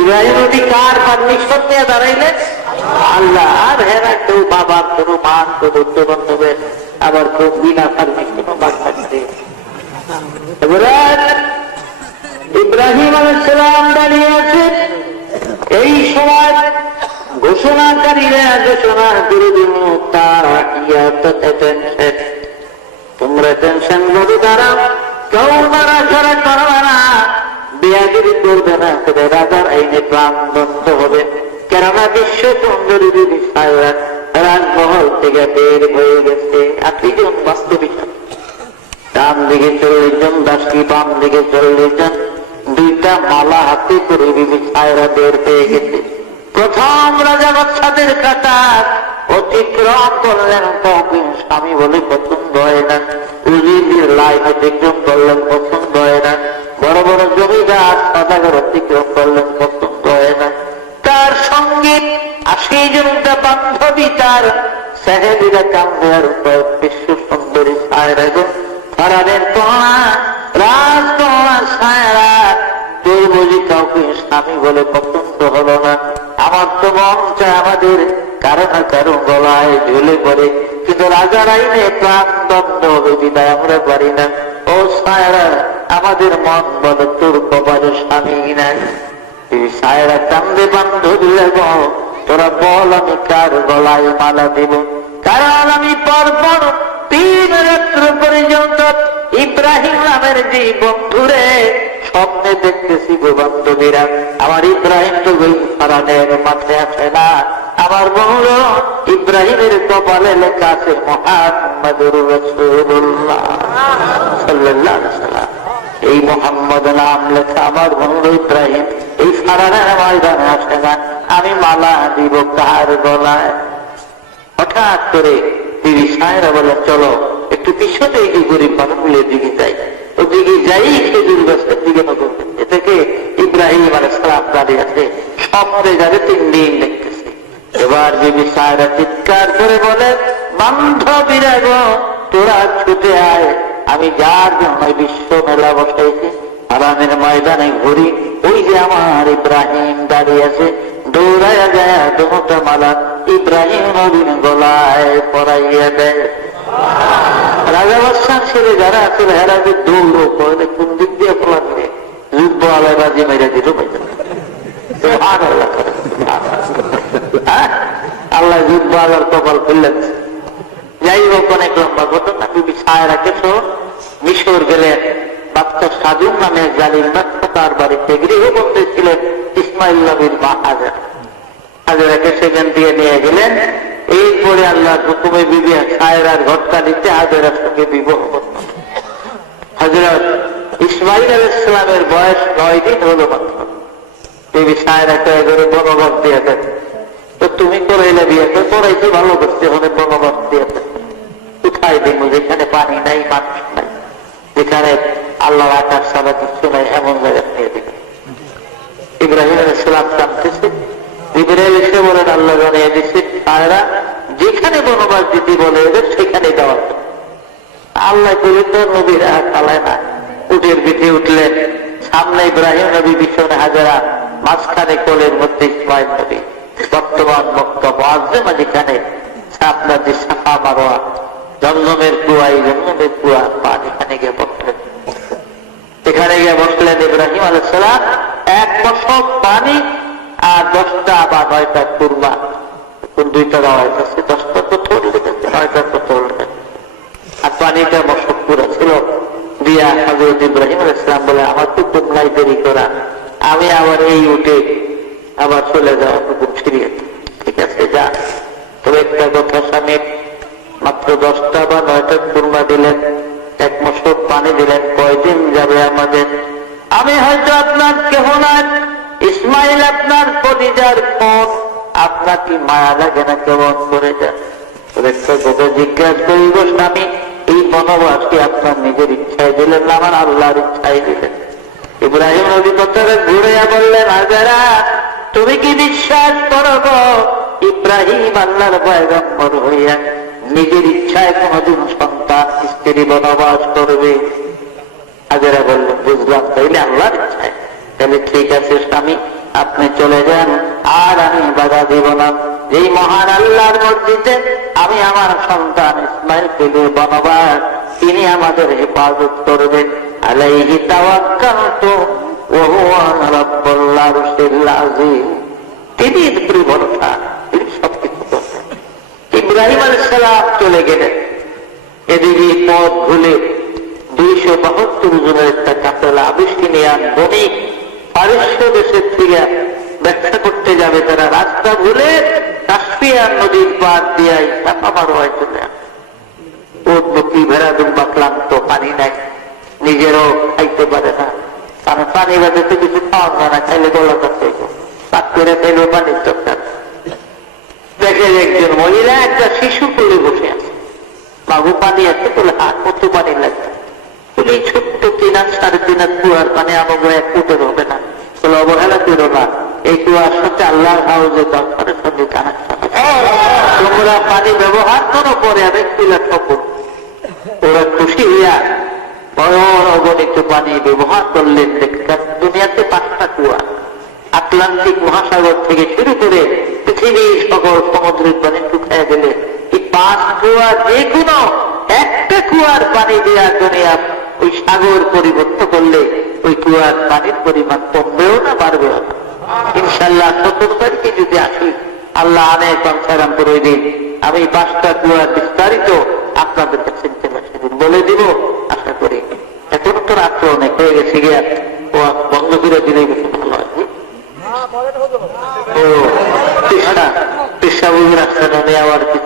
ইব্রাহিম নবী কার পারমিশন নিয়ে দাঁড়াইলেন? আল্লাহ। আর হেরা কেউ বাবার কোনো মান কোনো বান্ধবের, আবার কেউ বিনা পারমিশন বাচ্চা করে। ইব্রাহিম আলাইহিস সালাম দাঁড়িয়ে আছে। এই সময় ঘোষণাকারীরা ঘোষণা করে দিল, তোমরা টেনশন করে দাঁড়াও, কেউ নড়াচড়া করবে না, বেয়াদবি করবে না, তবে রাজার আইনে প্রাণ বন্ধ হবে। কেননা বিশ্ব সুন্দরী বিবি সায়রা রাজমহল থেকে বের হয়ে গেছে। 8 জন বাস্তবিক, ডান দিকে 40 জন দাসী, বাম দিকে 40 জন, 2টা মালা হাতে করে বিবি সায়রা বের হয়ে গেছে। প্রথম রাজা বাদশাদের কাতার অতিক্রম করলেন, কাউকে স্বামী বলে পছন্দ হয় না। উজির লাইন অতিক্রম করলেন, পছন্দ হয় না। বড় বড় জমিদার সদাগর অতিক্রম করলেন, পছন্দ হয় না। তার সঙ্গে 80 জনটা বান্ধবী, তার সাহেবীরা কান্দার উপর বিশ্ব সুন্দরী সায়রা গো, ফারানের কন্যা, রাজকন্যা সায়রা, তোর বুঝি কাউকে স্বামী বলে পছন্দ হলো না? আমার তো মন চায় আমাদের কারো না কারো গলায় ঝুলে পড়ে, কিন্তু রাজার আইনে প্রাণ দণ্ড হবে, বিদায় আমরা পারি না। ও সায়রা, আমাদের মন বলে তোর কপালে স্বামী নাই। সায়রা কান্দে, বান্ধবী তোরা বল আমি কার গলায় মালা দেব? কারণ আমি পরপর 3 রাত্র পর্যন্ত ইব্রাহিম নামের যে বন্ধুরে স্বপ্নে দেখতেছি গো বান্ধবীরা। আমার ইব্রাহিম তো ওই ফারানের মাথায় আসে না, আমার বহুর ইব্রাহিমের কপালে লেখা আছে মুহাম্মাদুর রাসূলুল্লাহ সাল্লাল্লাহু আলাইহি ওয়াসাল্লাম। এই মুহাম্মদ নাম লেখা আমার বহুর ইব্রাহিম এই ফারানের ময়দানে আসে না, আমি মালা দিব কার গলায়? হঠাৎ করে বিবি সায়রা বলে, চলো একটু পিছনে এই গরিব মানুষগুলোর দিকে যাই। ওদিকে যাই খেজুর গাছের দিকে নজর দিচ্ছে, থেকে ইব্রাহিম আলাইহিস সালাম দাঁড়িয়ে আছে, স্বপ্নে যাবে 3 দিন দেখতেছে। এবার বিবি সায়রা চিৎকার করে বলে, বান্ধবীরা গো, তোরা ছুটে আয়, আমি যার জন্য বিশ্ব মেলা বসাইছি হারামের ময়দানে ঘুরি, ওই যে আমার ইব্রাহিম দাঁড়িয়ে আছে, দৌড়াইয়া যায় দুটা মালা ইব্রাহিম নবীর গলায় পরাইয়া দেয়। রাজা বাদশাহ ছেলে যারা আছে হেরা যে দৌড়ো করে, কোন দিক দিয়ে ফলাচ্ছে, যুদ্ধ আলায় বাজি মেরে দিল। আল্লাহ যুদ্ধ আলার কপাল খুললেন। যাই হোক, অনেক লম্বা ঘটনা। বিবি সায়রা কেছো মিশর গেলেন, বাচ্চা সাজুন নামে জালিল বাচ্চা তার বাড়িতে গৃহবন্দী ছিলেন ইসমাইল নবীর মা হাজেরা। হাজেরাকে সেখান দিয়ে নিয়ে গেলেন। এরপরে আল্লাহর হুকুমে বিবি সায়রার ঘটকালিতে হাজেরার সঙ্গে বিবাহ করতেন। হযরত ইসমাইল আলাইহিস সালামের বয়স 9 দিন হলো মাত্র। বিবি সায়রাকে এবারে বনবাস দিয়ে দেন। তো তুমি করাইলে বিয়েকে করাইছি, ভালো করতে হবে, বনবাস দিয়ে দেন। কোথায় দেবো? যেখানে পানি নাই, মানুষ নাই, যেখানে আল্লাহর আকাশ ছাড়া কিছু নাই, এমন জায়গা নিয়ে দেবে। ইব্রাহিম আলাইহিস সালাম জানতেছে, জিবরাইল এসে বলেন আল্লাহ জানিয়ে দিচ্ছে সায়রা যেখানে বনবাস দিতে বলে এদের সেখানে যাওয়া। আল্লাহ বলে তো নবীরা চালায় না। উটের পিঠে উঠলেন, সামনে ইব্রাহিম নবী, পিছনে হাজেরা, মাঝখানে কোলের মধ্যে ইসমাইল নবী। বর্তমান মক্কা মুআজ্জামা যেখানে আপনার যে সাফা মারোয়া, জমজমের কুয়া, এই জমজমের কুয়া পান, এখানে গিয়ে বসলেন। এখানে গিয়ে বসলেন ইব্রাহিম আলাইহিস সালাম। 1 বছর পানি আর 10টা বা 9টা কুরমা, কোন 2টা দেওয়া হয়েছে, 10টা তো ধরলে 9টা তো ধরলে, আর পানিটা মশক পুরা ছিল দিয়া হযরত ইব্রাহিম আলাইহিস সালাম বলে আমার তো তোমরাই দেরি করা, আমি আবার এই উঠে আবার চলে যাওয়া হুকুম ফিরিয়ে। ঠিক আছে, যা। তবে একটা কথা, স্বামী মাত্র 10টা বা 9টা কুরমা দিলেন, 1 মশক পানি দিলেন, কয়দিন যাবে আমাদের? আমি হয়তো আপনার কেহ না, ইসমাইল আপনার কলিজার কোন, আপনার কি মায়া লাগে না? কেমন করে যান? একটা কথা জিজ্ঞাসা করিব স্বামী, এই বনবাসী আপনার নিজের ইচ্ছায় দিলেন না আমার আল্লাহর ইচ্ছায় দিলেন? ইব্রাহিম নবী কথাটা ঘুরে বললেন, হাজেরা তুমি কি বিশ্বাস করো গো, ইব্রাহিম আল্লাহর পয়গম্বর হইয়া নিজের ইচ্ছায় কোনদিন সন্তান স্ত্রী বনবাস করবে? হাজেরা বললেন, বুঝলাম, তাইলে আল্লাহর ইচ্ছায়। তাহলে ঠিক আছে স্বামী, আপনি চলে যান, আর আমি বাধা দিব না। যেই মহান আল্লাহর মসজিদে আমি আমার সন্তান ইসমাইল পেলে বনবাস, তিনি আমাদের হেফাজত করবেন। আলাইহি তাওয়াক্কালতু ওয়া হুয়া রাব্বুল আরশিল আযীম। তিনি ভরসা, তিনি সবকিছু করবেন। ইব্রাহিম আলাইহিস সালাম চলে গেলেন। এদিকে পথ ভুলে 272 জনের একটা কাফেলা আবিসিনিয়ান বণিক পারস্য দেশের থেকে ব্যবসা করতে যাবে, তারা রাস্তা ভুলে কাস্পিয়ান নদীর পার দিয়ে সাফা মারোয়ায় চলে আসে। ওর বকরি ভেড়া দুম্বা ক্লান্ত, পানি নাই, নিজেরও খাইতে পারে না, কারণ পানি বাজাতে কিছু খাওয়া যায় না, খাইলে গলা কাটতে, পাক করে খাইলে পানির দরকার। দেখে একজন মহিলা একটা শিশু কোলে বসে আছে, বাবু পানি আছে বলে, হাত কত পানি লাগবে বলে, এই ছোট্ট 3 হাত 3.5 হাত কুয়ার পানি আমাকে 1 ফুটের হবে না বলে, অবহেলা করো না, এই কুয়ার সাথে আল্লাহর হাউজে দরকারের সঙ্গে কানেকশন। তোমরা পানি ব্যবহার করো, পরে আমি কুলা ঠকুন। ওরা খুশি হইয়া বড় অগণিত পানি ব্যবহার করলেন। দেখতেন দুনিয়াতে 5টা কুয়া, আটলান্টিক মহাসাগর থেকে শুরু করে পৃথিবীর সকল সমুদ্রের পানি শুকিয়ে গেলে এই 5 কুয়া যে কোনো একটা কুয়ার পানি দেওয়া দুনিয়া ওই সাগর পরিবর্তন করলে ওই কুয়ার পানির পরিমাণ কমবেও না, বাড়বেও না। ইনশাল্লাহ 17 তারিখে যদি আসি, আল্লাহ অনেক সংসারাম করে দিন, আমি 5টা কুয়ার বিস্তারিত আপনাদের কাছে সেদিন বলে দিব, আশা করি। এখন তো রাত্র অনেক হয়ে গেছে, গিয়া ও বন্ধ করে দিলে বেশি ভালো হয়। পেশা বুঝে রাখছেন, আবার কিছু